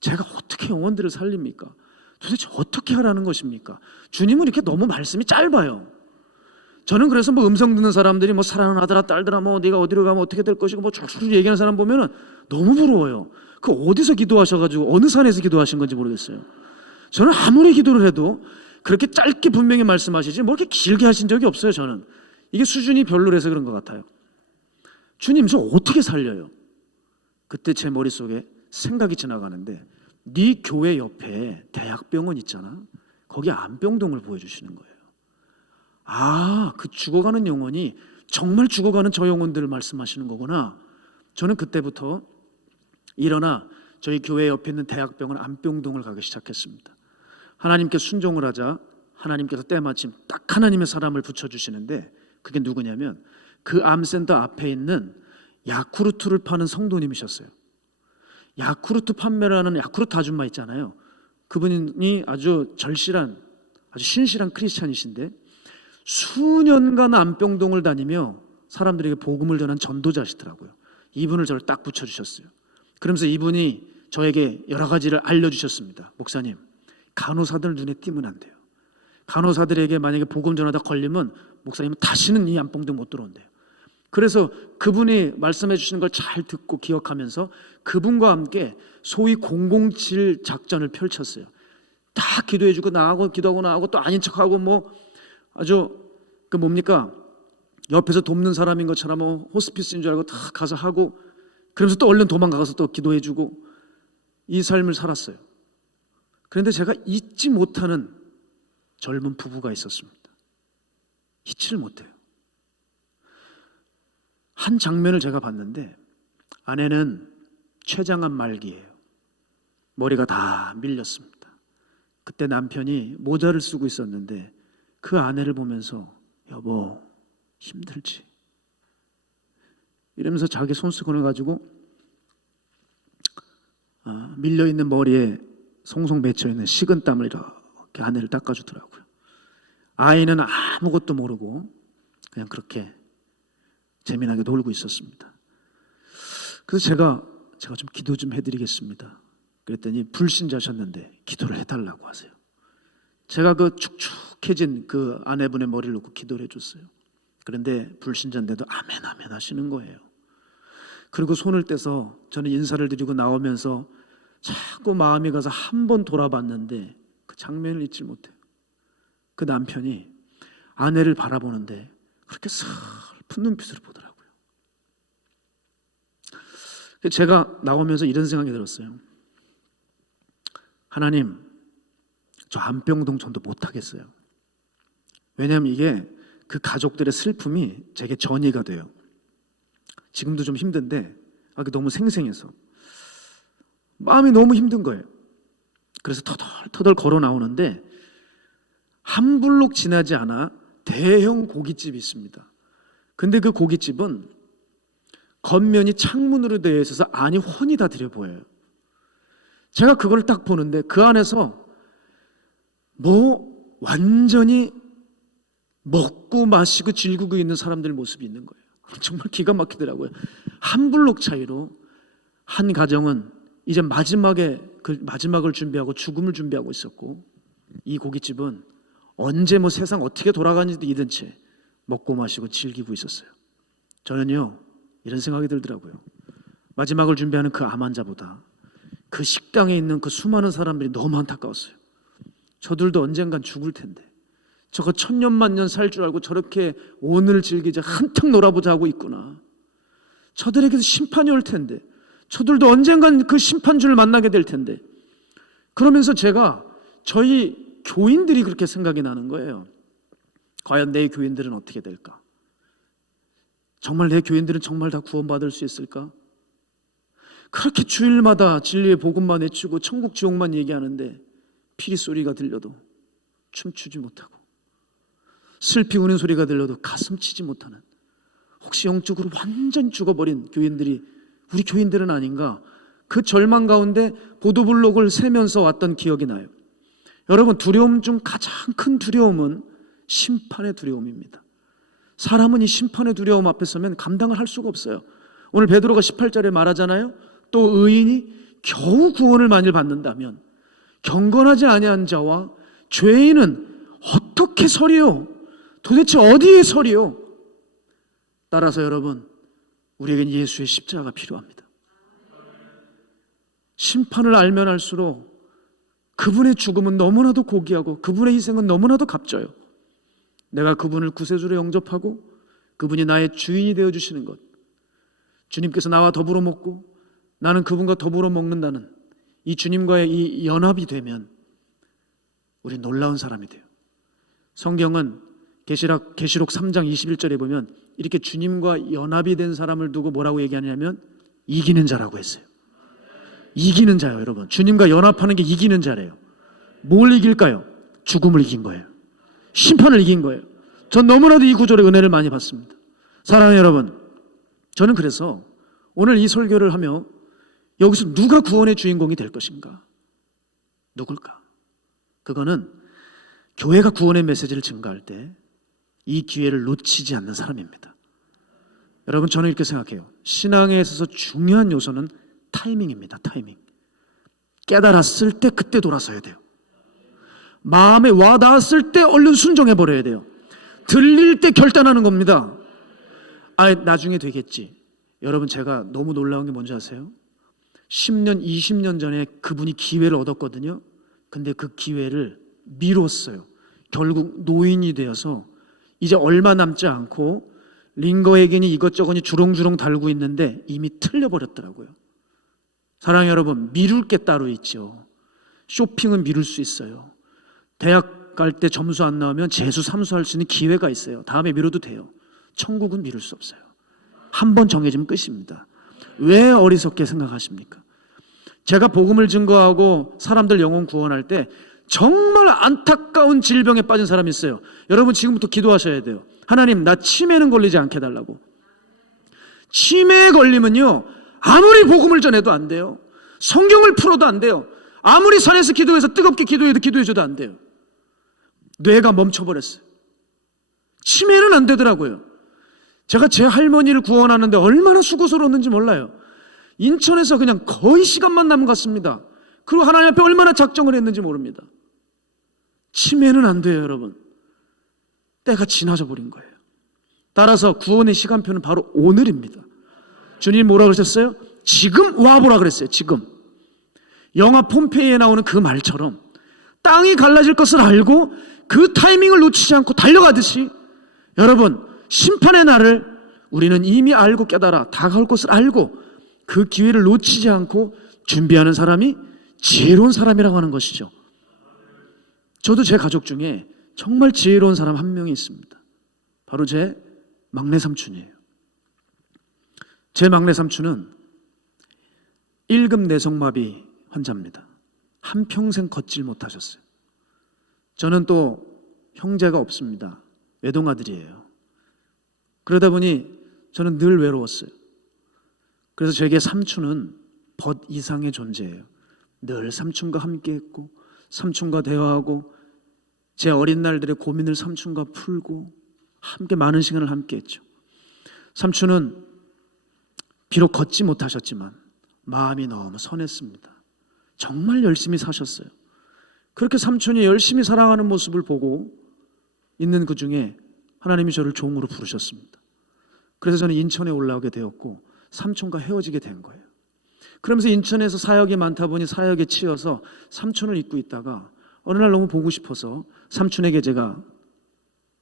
제가 어떻게 영혼들을 살립니까? 도대체 어떻게 하라는 것입니까? 주님은 이렇게 너무 말씀이 짧아요. 저는 그래서 음성 듣는 사람들이 사랑하는 아들아 딸들아 네가 어디로 가면 어떻게 될 것이고 줄줄 얘기하는 사람 보면은 너무 부러워요. 그 어디서 기도하셔가지고 어느 산에서 기도하신 건지 모르겠어요. 저는 아무리 기도를 해도 그렇게 짧게 분명히 말씀하시지 이렇게 길게 하신 적이 없어요. 저는 이게 수준이 별로라서 그런 것 같아요. 주님, 저 어떻게 살려요? 그때 제 머릿속에 생각이 지나가는데, 네 교회 옆에 대학병원 있잖아. 거기 안병동을 보여주시는 거예요. 그 죽어가는 영혼이 정말 죽어가는 저 영혼들을 말씀하시는 거구나. 저는 그때부터 일어나 저희 교회 옆에 있는 대학병원 안병동을 가기 시작했습니다. 하나님께 순종을 하자 하나님께서 때마침 딱 하나님의 사람을 붙여주시는데, 그게 누구냐면 그 암센터 앞에 있는 야쿠르트를 파는 성도님이셨어요. 야쿠르트 판매를 하는 야쿠르트 아줌마 있잖아요. 그분이 아주 절실한, 아주 신실한 크리스찬이신데 수년간 안병동을 다니며 사람들에게 복음을 전한 전도자시더라고요. 이분을 저를 딱 붙여주셨어요. 그러면서 이분이 저에게 여러 가지를 알려주셨습니다. 목사님, 간호사들 눈에 띄면 안 돼요. 간호사들에게 만약에 복음 전하다 걸리면 목사님은 다시는 이 안봉도 못 들어온대요. 그래서 그분이 말씀해 주시는 걸 잘 듣고 기억하면서 그분과 함께 소위 007 작전을 펼쳤어요. 다 기도해주고 나하고 기도하고 나하고 또 아닌 척하고 뭐 아주 그 뭡니까 옆에서 돕는 사람인 것처럼 뭐 호스피스인 줄 알고 다 가서 하고 그러면서 또 얼른 도망가서 또 기도해주고 이 삶을 살았어요. 그런데 제가 잊지 못하는 젊은 부부가 있었습니다. 잊지를 못해요. 한 장면을 제가 봤는데 아내는 췌장암 말기예요. 머리가 다 밀렸습니다. 그때 남편이 모자를 쓰고 있었는데 그 아내를 보면서 여보 힘들지? 이러면서 자기 손수건을 가지고 밀려있는 머리에 송송 맺혀있는 식은땀을 이렇게 아내를 닦아주더라고요. 아이는 아무것도 모르고 그냥 그렇게 재미나게 놀고 있었습니다. 그래서 제가 좀 기도 좀 해드리겠습니다. 그랬더니 불신자셨는데 기도를 해달라고 하세요. 제가 그 축축해진 그 아내분의 머리를 놓고 기도를 해줬어요. 그런데 불신자인데도 아멘 아멘 하시는 거예요. 그리고 손을 떼서 저는 인사를 드리고 나오면서 자꾸 마음이 가서 한 번 돌아봤는데 그 장면을 잊지 못해요. 그 남편이 아내를 바라보는데 그렇게 슬픈 눈빛으로 보더라고요. 제가 나오면서 이런 생각이 들었어요. 하나님, 저 안병동천도 못하겠어요. 왜냐하면 이게 그 가족들의 슬픔이 제게 전이가 돼요. 지금도 좀 힘든데 너무 생생해서 마음이 너무 힘든 거예요. 그래서 터덜터덜 걸어 나오는데 한 블록 지나지 않아 대형 고깃집이 있습니다. 근데 그 고깃집은 겉면이 창문으로 되어 있어서 안이 훤히 다 들여 보여요. 제가 그걸 딱 보는데 그 안에서 뭐 완전히 먹고 마시고 즐기고 있는 사람들 모습이 있는 거예요. 정말 기가 막히더라고요. 한 블록 차이로 한 가정은 이제 마지막을 준비하고 죽음을 준비하고 있었고, 이 고깃집은 언제 뭐 세상 어떻게 돌아가는지도 이든 채 먹고 마시고 즐기고 있었어요. 저는요 이런 생각이 들더라고요. 마지막을 준비하는 그 암 환자보다 그 식당에 있는 그 수많은 사람들이 너무 안타까웠어요. 저들도 언젠간 죽을 텐데 저거 천년만년 살 줄 알고 저렇게 오늘 즐기자 한턱 놀아보자 하고 있구나. 저들에게도 심판이 올 텐데 저들도 언젠간 그 심판주를 만나게 될 텐데, 그러면서 제가 저희 교인들이 그렇게 생각이 나는 거예요. 과연 내 교인들은 어떻게 될까? 정말 내 교인들은 정말 다 구원받을 수 있을까? 그렇게 주일마다 진리의 복음만 외치고 천국 지옥만 얘기하는데 피리 소리가 들려도 춤추지 못하고 슬피 우는 소리가 들려도 가슴 치지 못하는, 혹시 영적으로 완전 죽어버린 교인들이 우리 교인들은 아닌가? 그 절망 가운데 보도블록을 세면서 왔던 기억이 나요. 여러분, 두려움 중 가장 큰 두려움은 심판의 두려움입니다. 사람은 이 심판의 두려움 앞에 서면 감당을 할 수가 없어요. 오늘 베드로가 18절에 말하잖아요. 또 의인이 겨우 구원을 만일 받는다면 경건하지 아니한 자와 죄인은 어떻게 서리요? 도대체 어디에 서리요? 따라서 여러분, 우리에겐 예수의 십자가가 필요합니다. 심판을 알면 알수록 그분의 죽음은 너무나도 고귀하고 그분의 희생은 너무나도 값져요. 내가 그분을 구세주로 영접하고 그분이 나의 주인이 되어주시는 것, 주님께서 나와 더불어 먹고 나는 그분과 더불어 먹는다는 이 주님과의 이 연합이 되면 우리 놀라운 사람이 돼요. 성경은 계시록 3장 21절에 보면 이렇게 주님과 연합이 된 사람을 두고 뭐라고 얘기하냐면 이기는 자라고 했어요. 이기는 자요, 여러분. 주님과 연합하는 게 이기는 자래요. 뭘 이길까요? 죽음을 이긴 거예요. 심판을 이긴 거예요. 전 너무나도 이 구절의 은혜를 많이 받습니다. 사랑하는 여러분, 저는 그래서 오늘 이 설교를 하며 여기서 누가 구원의 주인공이 될 것인가? 누굴까? 그거는 교회가 구원의 메시지를 증가할 때 이 기회를 놓치지 않는 사람입니다. 여러분, 저는 이렇게 생각해요. 신앙에 있어서 중요한 요소는 타이밍입니다. 타이밍. 깨달았을 때 그때 돌아서야 돼요. 마음에 와 닿았을 때 얼른 순종해 버려야 돼요. 들릴 때 결단하는 겁니다. 나중에 되겠지. 여러분, 제가 너무 놀라운 게 뭔지 아세요? 10년, 20년 전에 그분이 기회를 얻었거든요. 근데 그 기회를 미뤘어요. 결국 노인이 되어서 이제 얼마 남지 않고 링거에겐이 이것저것이 주렁주렁 달고 있는데 이미 틀려버렸더라고요. 사랑하는 여러분, 미룰 게 따로 있죠. 쇼핑은 미룰 수 있어요. 대학 갈 때 점수 안 나오면 재수, 삼수할 수 있는 기회가 있어요. 다음에 미뤄도 돼요. 천국은 미룰 수 없어요. 한 번 정해지면 끝입니다. 왜 어리석게 생각하십니까? 제가 복음을 증거하고 사람들 영혼 구원할 때 정말 안타까운 질병에 빠진 사람이 있어요. 여러분, 지금부터 기도하셔야 돼요. 하나님, 나 치매는 걸리지 않게 해달라고. 치매에 걸리면요, 아무리 복음을 전해도 안 돼요. 성경을 풀어도 안 돼요. 아무리 산에서 기도해서 뜨겁게 기도해도 기도해줘도 안 돼요. 뇌가 멈춰버렸어요. 치매는 안 되더라고요. 제가 제 할머니를 구원하는데 얼마나 수고스러웠는지 몰라요. 인천에서 그냥 거의 시간만 남은 것 같습니다. 그리고 하나님 앞에 얼마나 작정을 했는지 모릅니다. 치매는 안 돼요, 여러분. 때가 지나져 버린 거예요. 따라서 구원의 시간표는 바로 오늘입니다. 주님 뭐라 그러셨어요? 지금 와보라 그랬어요. 지금. 영화 폼페이에 나오는 그 말처럼 땅이 갈라질 것을 알고 그 타이밍을 놓치지 않고 달려가듯이, 여러분, 심판의 날을 우리는 이미 알고 깨달아 다가올 것을 알고 그 기회를 놓치지 않고 준비하는 사람이 지혜로운 사람이라고 하는 것이죠. 저도 제 가족 중에 정말 지혜로운 사람 한 명이 있습니다. 바로 제 막내 삼촌이에요. 제 막내 삼촌은 1급 내성마비 환자입니다. 한평생 걷질 못하셨어요. 저는 또 형제가 없습니다. 외동아들이에요. 그러다 보니 저는 늘 외로웠어요. 그래서 제게 삼촌은 벗 이상의 존재예요. 늘 삼촌과 함께했고 삼촌과 대화하고 제 어린 날들의 고민을 삼촌과 풀고 함께 많은 시간을 함께했죠. 삼촌은 비록 걷지 못하셨지만 마음이 너무 선했습니다. 정말 열심히 사셨어요. 그렇게 삼촌이 열심히 살아가는 모습을 보고 있는 그 중에 하나님이 저를 종으로 부르셨습니다. 그래서 저는 인천에 올라오게 되었고 삼촌과 헤어지게 된 거예요. 그러면서 인천에서 사역이 많다 보니 사역에 치여서 삼촌을 잊고 있다가 어느 날 너무 보고 싶어서 삼촌에게 제가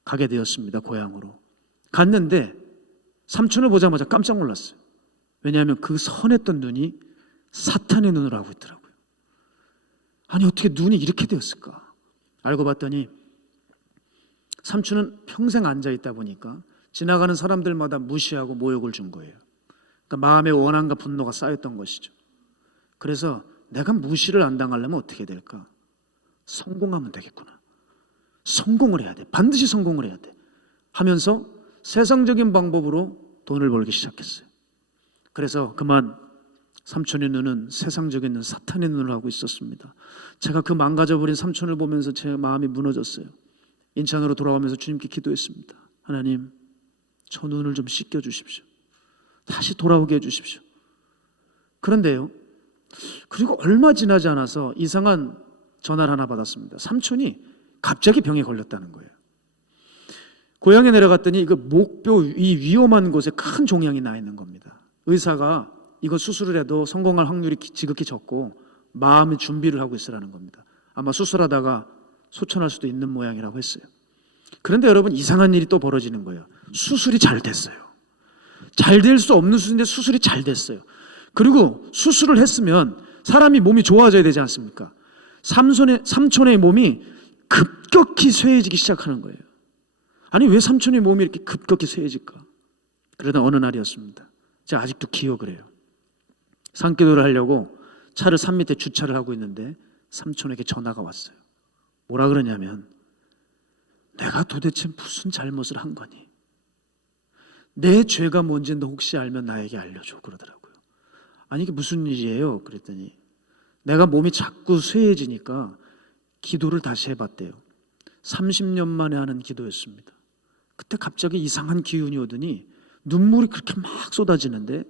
가게 되었습니다. 고향으로 갔는데 삼촌을 보자마자 깜짝 놀랐어요. 왜냐하면 그 선했던 눈이 사탄의 눈으로 하고 있더라고요. 아니, 어떻게 눈이 이렇게 되었을까? 알고 봤더니 삼촌은 평생 앉아있다 보니까 지나가는 사람들마다 무시하고 모욕을 준 거예요. 그러니까 마음에 원한과 분노가 쌓였던 것이죠. 그래서 내가 무시를 안 당하려면 어떻게 될까? 성공하면 되겠구나. 성공을 해야 돼. 반드시 성공을 해야 돼. 하면서 세상적인 방법으로 돈을 벌기 시작했어요. 그래서 그만 삼촌의 눈은 세상적인 눈, 사탄의 눈을 하고 있었습니다. 제가 그 망가져버린 삼촌을 보면서 제 마음이 무너졌어요. 인천으로 돌아오면서 주님께 기도했습니다. 하나님, 저 눈을 좀 씻겨주십시오. 다시 돌아오게 해주십시오. 그런데요, 그리고 얼마 지나지 않아서 이상한 전화를 하나 받았습니다. 삼촌이 갑자기 병에 걸렸다는 거예요. 고향에 내려갔더니 그 목뼈 이 위험한 곳에 큰 종양이 나 있는 겁니다. 의사가 이거 수술을 해도 성공할 확률이 지극히 적고 마음의 준비를 하고 있으라는 겁니다. 아마 수술하다가 소천할 수도 있는 모양이라고 했어요. 그런데 여러분, 이상한 일이 또 벌어지는 거예요. 수술이 잘 됐어요. 잘 될 수 없는 수술인데 수술이 잘 됐어요. 그리고 수술을 했으면 사람이 몸이 좋아져야 되지 않습니까? 삼촌의 몸이 급격히 쇠해지기 시작하는 거예요. 아니, 왜 삼촌의 몸이 이렇게 급격히 쇠해질까? 그러다 어느 날이었습니다. 제가 아직도 기억을 해요. 산기도를 하려고 차를 산 밑에 주차를 하고 있는데 삼촌에게 전화가 왔어요. 뭐라 그러냐면, 내가 도대체 무슨 잘못을 한 거니? 내 죄가 뭔지 너 혹시 알면 나에게 알려줘, 그러더라고요. 아니, 이게 무슨 일이에요? 그랬더니 내가 몸이 자꾸 쇠해지니까 기도를 다시 해봤대요. 30년 만에 하는 기도였습니다. 그때 갑자기 이상한 기운이 오더니 눈물이 그렇게 막 쏟아지는데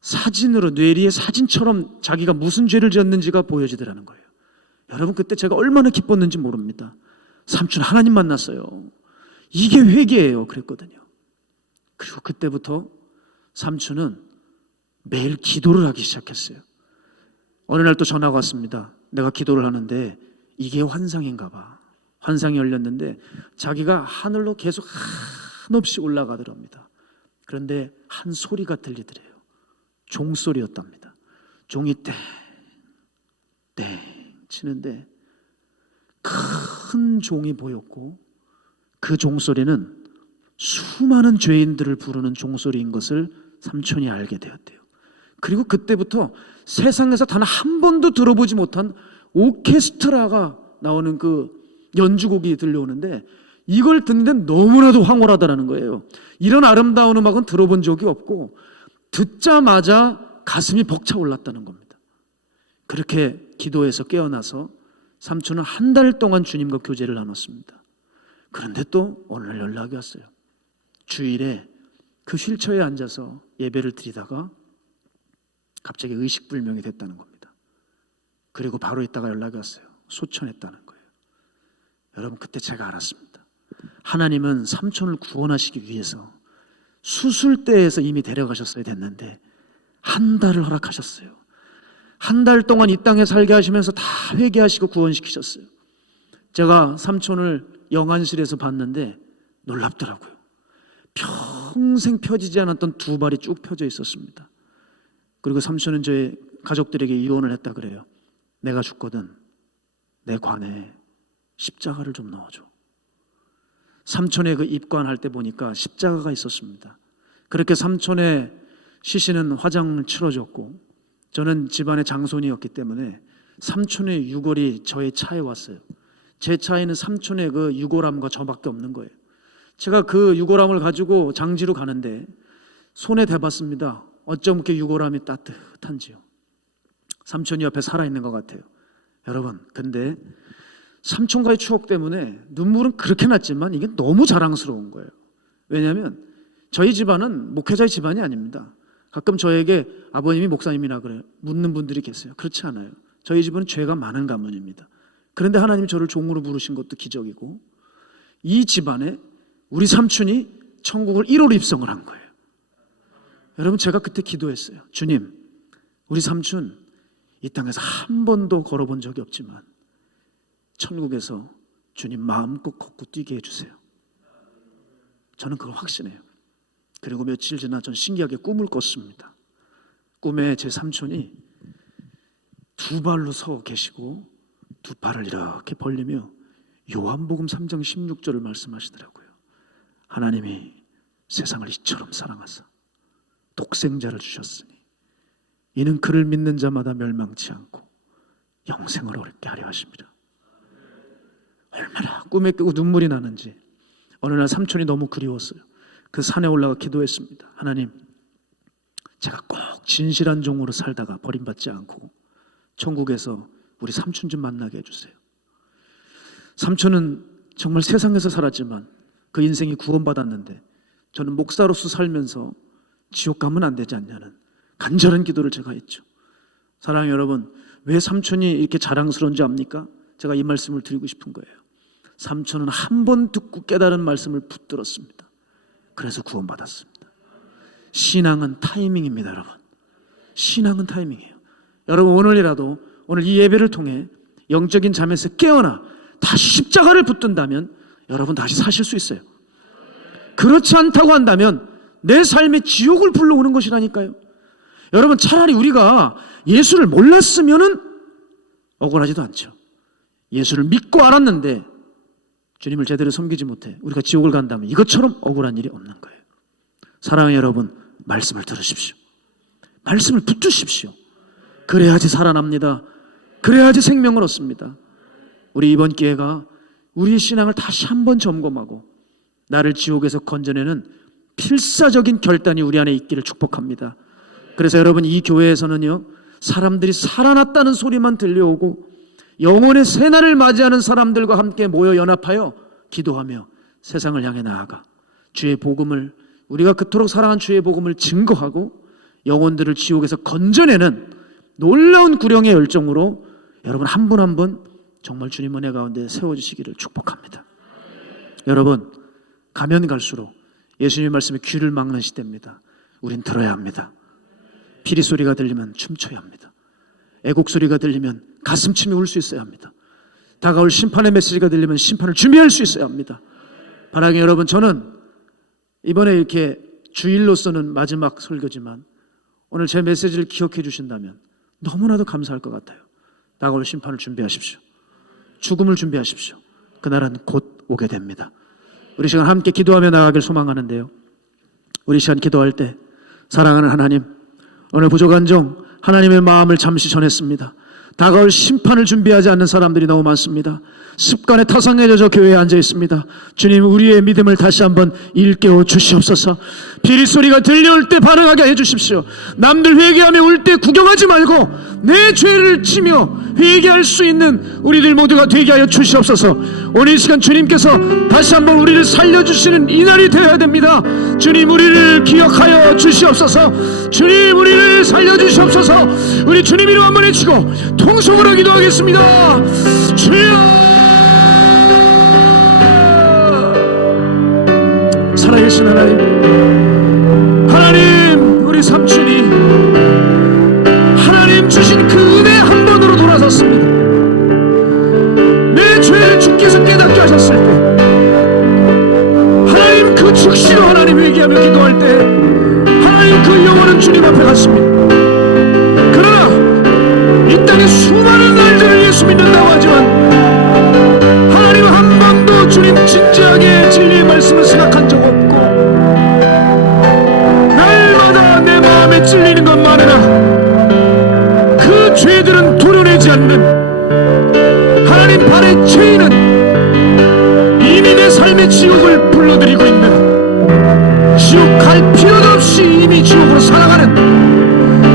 사진으로, 뇌리에 사진처럼 자기가 무슨 죄를 지었는지가 보여지더라는 거예요. 여러분, 그때 제가 얼마나 기뻤는지 모릅니다. 삼촌 하나님 만났어요. 이게 회개예요. 그랬거든요. 그리고 그때부터 삼촌은 매일 기도를 하기 시작했어요. 어느 날 또 전화가 왔습니다. 내가 기도를 하는데 이게 환상인가 봐. 환상이 열렸는데 자기가 하늘로 계속 한없이 올라가더랍니다. 그런데 한 소리가 들리더래요. 종소리였답니다. 종이 땡 치는데 큰 종이 보였고 그 종소리는 수많은 죄인들을 부르는 종소리인 것을 삼촌이 알게 되었대요. 그리고 그때부터 세상에서 단 한 번도 들어보지 못한 오케스트라가 나오는 그 연주곡이 들려오는데 이걸 듣는데 너무나도 황홀하다는 거예요. 이런 아름다운 음악은 들어본 적이 없고 듣자마자 가슴이 벅차올랐다는 겁니다. 그렇게 기도해서 깨어나서 삼촌은 한 달 동안 주님과 교제를 나눴습니다. 그런데 또 어느 날 연락이 왔어요. 주일에 그 휠체어에 앉아서 예배를 드리다가 갑자기 의식불명이 됐다는 겁니다. 그리고 바로 있다가 연락이 왔어요. 소천했다는 거예요. 여러분, 그때 제가 알았습니다. 하나님은 삼촌을 구원하시기 위해서 수술대에서 이미 데려가셨어야 됐는데 한 달을 허락하셨어요. 한 달 동안 이 땅에 살게 하시면서 다 회개하시고 구원시키셨어요. 제가 삼촌을 영안실에서 봤는데 놀랍더라고요. 평생 펴지지 않았던 두 발이 쭉 펴져 있었습니다. 그리고 삼촌은 저희 가족들에게 이혼을 했다 그래요. 내가 죽거든 내 관에 십자가를 좀 넣어줘. 삼촌의 그 입관할 때 보니까 십자가가 있었습니다. 그렇게 삼촌의 시신은 화장을 치러졌고 저는 집안의 장손이었기 때문에 삼촌의 유골이 저의 차에 왔어요. 제 차에는 삼촌의 그 유골함과 저밖에 없는 거예요. 제가 그 유골함을 가지고 장지로 가는데 손에 대봤습니다. 어쩜 이렇게 유골함이 따뜻한지요. 삼촌이 옆에 살아있는 것 같아요. 여러분, 근데 삼촌과의 추억 때문에 눈물은 그렇게 났지만 이게 너무 자랑스러운 거예요. 왜냐하면 저희 집안은 목회자의 집안이 아닙니다. 가끔 저에게 아버님이 목사님이라 그래요. 묻는 분들이 계세요. 그렇지 않아요. 저희 집은 죄가 많은 가문입니다. 그런데 하나님이 저를 종으로 부르신 것도 기적이고 이 집안에 우리 삼촌이 천국을 1호로 입성을 한 거예요. 여러분, 제가 그때 기도했어요. 주님, 우리 삼촌 이 땅에서 한 번도 걸어본 적이 없지만 천국에서 주님 마음껏 걷고 뛰게 해주세요. 저는 그걸 확신해요. 그리고 며칠 지나 전 신기하게 꿈을 꿨습니다. 꿈에 제 삼촌이 두 발로 서 계시고 두 팔을 이렇게 벌리며 요한복음 3장 16절을 말씀하시더라고요. 하나님이 세상을 이처럼 사랑하사 독생자를 주셨으니 이는 그를 믿는 자마다 멸망치 않고 영생을 얻게 하려 하십니다. 얼마나 꿈에 깨고 눈물이 나는지 어느 날 삼촌이 너무 그리웠어요. 그 산에 올라가 기도했습니다. 하나님, 제가 꼭 진실한 종으로 살다가 버림받지 않고 천국에서 우리 삼촌 좀 만나게 해주세요. 삼촌은 정말 세상에서 살았지만 그 인생이 구원받았는데 저는 목사로서 살면서 지옥 가면 안 되지 않냐는 간절한 기도를 제가 했죠. 사랑하는 여러분, 왜 삼촌이 이렇게 자랑스러운지 압니까? 제가 이 말씀을 드리고 싶은 거예요. 삼촌은 한 번 듣고 깨달은 말씀을 붙들었습니다. 그래서 구원받았습니다. 신앙은 타이밍입니다, 여러분. 신앙은 타이밍이에요. 여러분, 오늘이라도 오늘 이 예배를 통해 영적인 잠에서 깨어나 다시 십자가를 붙든다면 여러분 다시 사실 수 있어요. 그렇지 않다고 한다면 내 삶에 지옥을 불러오는 것이라니까요. 여러분, 차라리 우리가 예수를 몰랐으면은 억울하지도 않죠. 예수를 믿고 알았는데 주님을 제대로 섬기지 못해 우리가 지옥을 간다면 이것처럼 억울한 일이 없는 거예요. 사랑하는 여러분, 말씀을 들으십시오. 말씀을 붙드십시오. 그래야지 살아납니다. 그래야지 생명을 얻습니다. 우리 이번 기회가 우리의 신앙을 다시 한번 점검하고 나를 지옥에서 건져내는 필사적인 결단이 우리 안에 있기를 축복합니다. 그래서 여러분, 이 교회에서는요, 사람들이 살아났다는 소리만 들려오고 영혼의 새날을 맞이하는 사람들과 함께 모여 연합하여 기도하며 세상을 향해 나아가 주의 복음을, 우리가 그토록 사랑한 주의 복음을 증거하고 영혼들을 지옥에서 건져내는 놀라운 구령의 열정으로 여러분 한 분 한 분 정말 주님 은혜 가운데 세워주시기를 축복합니다. 여러분, 가면 갈수록 예수님의 말씀에 귀를 막는 시대입니다. 우린 들어야 합니다. 피리 소리가 들리면 춤춰야 합니다. 애곡 소리가 들리면 가슴춤이 울 수 있어야 합니다. 다가올 심판의 메시지가 들리면 심판을 준비할 수 있어야 합니다. 사랑하는 여러분, 저는 이번에 이렇게 주일로서는 마지막 설교지만 오늘 제 메시지를 기억해 주신다면 너무나도 감사할 것 같아요. 다가올 심판을 준비하십시오. 죽음을 준비하십시오. 그날은 곧 오게 됩니다. 우리 시간 함께 기도하며 나가길 소망하는데요, 우리 시간 기도할 때 사랑하는 하나님, 오늘 부족한 점 하나님의 마음을 잠시 전했습니다. 다가올 심판을 준비하지 않는 사람들이 너무 많습니다. 습관에 타성에 젖어 교회에 앉아 있습니다. 주님, 우리의 믿음을 다시 한번 일깨워 주시옵소서. 비리 소리가 들려올 때 반응하게 해주십시오. 남들 회개하며 올 때 구경하지 말고 내 죄를 치며 회개할 수 있는 우리들 모두가 되게 하여 주시옵소서. 오늘 이 시간 주님께서 다시 한번 우리를 살려주시는 이 날이 되어야 됩니다. 주님, 우리를 기억하여 주시옵소서. 주님, 우리를 살려주시옵소서. 우리 주님 이름 한번 외치고 통성으로 기도하겠습니다. 주여, 살아계신 하나님, 하나님, 우리 삼촌이 하나님 주신 그 은혜 한 번으로 돌아섰습니다. 내 죄를 주께서 깨닫게 하셨을 때 하나님 그 즉시로 하나님 회개하며 기도할 때 하나님 그 영혼은 주님 앞에 갔습니다. 그러나 이 땅에 수많은 날들을 예수 믿는다고 하지만 하나님 한 번도 주님 진지하게 진리의 말씀을 생각한 적 없고 날마다 내 마음에 찔리는 것만으나 그 죄들은 도려내지 않는 하나님 발의 죄인은 이미 내 삶의 지옥을 불러들이고 있는, 지옥 갈 필요도 없이 이미 지옥으로 살아가는,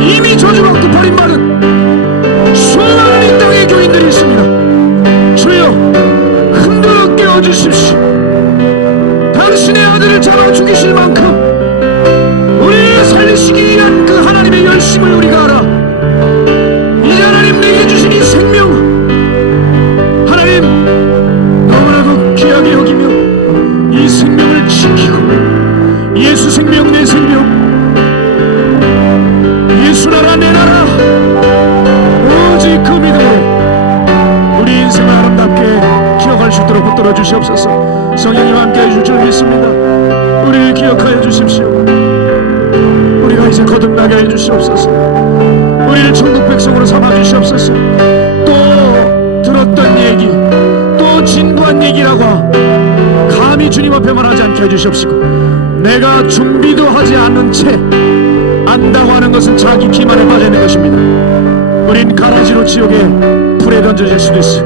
이미 저주받고 버림받은 수많은 이 땅의 교인들이 있습니다. 주여, 흔들어 깨워주십시오. 당신의 아들을 잡아 죽이실 만큼 우리를 살리시기 위한 그 하나님의 열심을 우리가 알아. 이제 하나님 내게 주신 이 생명, 하나님 너무나도 귀하게 여기며 이 생명을 지키고, 예수 생명 내 생명, 예수 나라 내 나라, 오직 그 믿음으로 우리 인생을 아름답게 기억할 수 있도록 붙들어 주시옵소서. 성령님 함께 해줄 줄 믿습니다. 우리를 기억하여 주십시오. 우리가 이제 거듭나게 해주시옵소서. 우리를 천국 백성으로 삼아 주시옵소서. 또 들었던 얘기, 또 진부한 얘기라고 감히 주님 앞에 말하지 않게 해주시옵시고, 내가 준비도 하지 않은 채 안다고 하는 것은 자기 기만에 빠져 있는 것입니다. 우린 가라지로 지옥에 불에 던져질 수도 있어.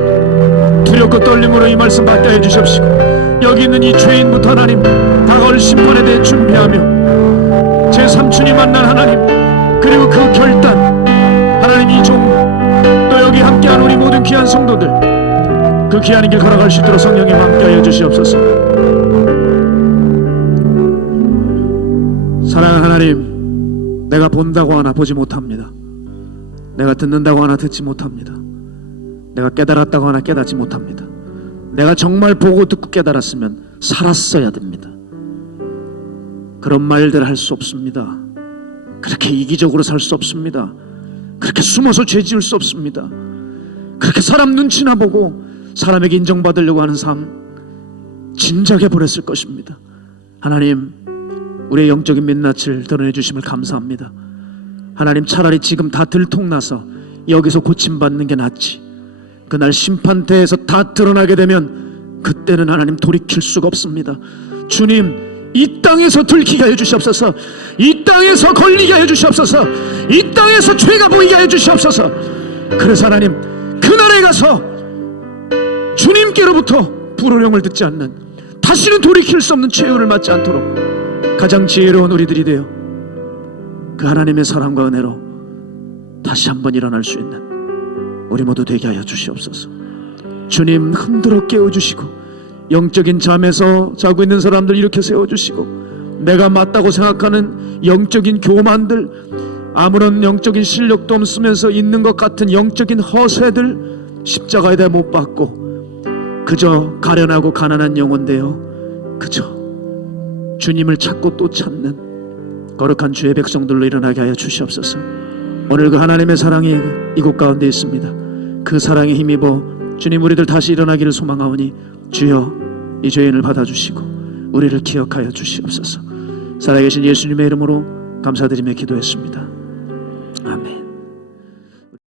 두렵고 떨림으로 이 말씀 받게 해주시옵시고, 여기 있는 이 죄인부터 하나님 다가올 심판에 대해 준비하며 제 삼촌이 만난 하나님, 그리고 그 결단, 하나님 이 종, 또 여기 함께한 우리 모든 귀한 성도들 그 귀한 길 걸어갈 수 있도록 성령님 함께하여 주시옵소서. 사랑하는 하나님, 내가 본다고 하나 보지 못합니다. 내가 듣는다고 하나 듣지 못합니다. 내가 깨달았다고 하나 깨닫지 못합니다. 내가 정말 보고 듣고 깨달았으면 살았어야 됩니다. 그런 말들 할 수 없습니다. 그렇게 이기적으로 살 수 없습니다. 그렇게 숨어서 죄 지을 수 없습니다. 그렇게 사람 눈치나 보고 사람에게 인정받으려고 하는 삶 진작에 버렸을 것입니다. 하나님, 우리의 영적인 민낯을 드러내 주심을 감사합니다. 하나님, 차라리 지금 다 들통나서 여기서 고침받는 게 낫지, 그날 심판대에서 다 드러나게 되면 그때는 하나님 돌이킬 수가 없습니다. 주님, 이 땅에서 들키게 해 주시옵소서. 이 땅에서 걸리게 해 주시옵소서. 이 땅에서 죄가 보이게 해 주시옵소서. 그래서 하나님, 그날에 가서 주님께로부터 불호령을 듣지 않는, 다시는 돌이킬 수 없는 최후를 맞지 않도록 가장 지혜로운 우리들이 되어 그 하나님의 사랑과 은혜로 다시 한번 일어날 수 있는 우리 모두 되게 하여 주시옵소서. 주님, 흔들어 깨워주시고 영적인 잠에서 자고 있는 사람들 이렇게 세워주시고, 내가 맞다고 생각하는 영적인 교만들, 아무런 영적인 실력도 없으면서 있는 것 같은 영적인 허세들 십자가에 대해 못 박고 그저 가련하고 가난한 영혼되어 그저 주님을 찾고 또 찾는 거룩한 주의 백성들로 일어나게 하여 주시옵소서. 오늘 그 하나님의 사랑이 이곳 가운데 있습니다. 그 사랑에 힘입어 주님 우리들 다시 일어나기를 소망하오니 주여 이 죄인을 받아주시고 우리를 기억하여 주시옵소서. 살아계신 예수님의 이름으로 감사드리며 기도했습니다.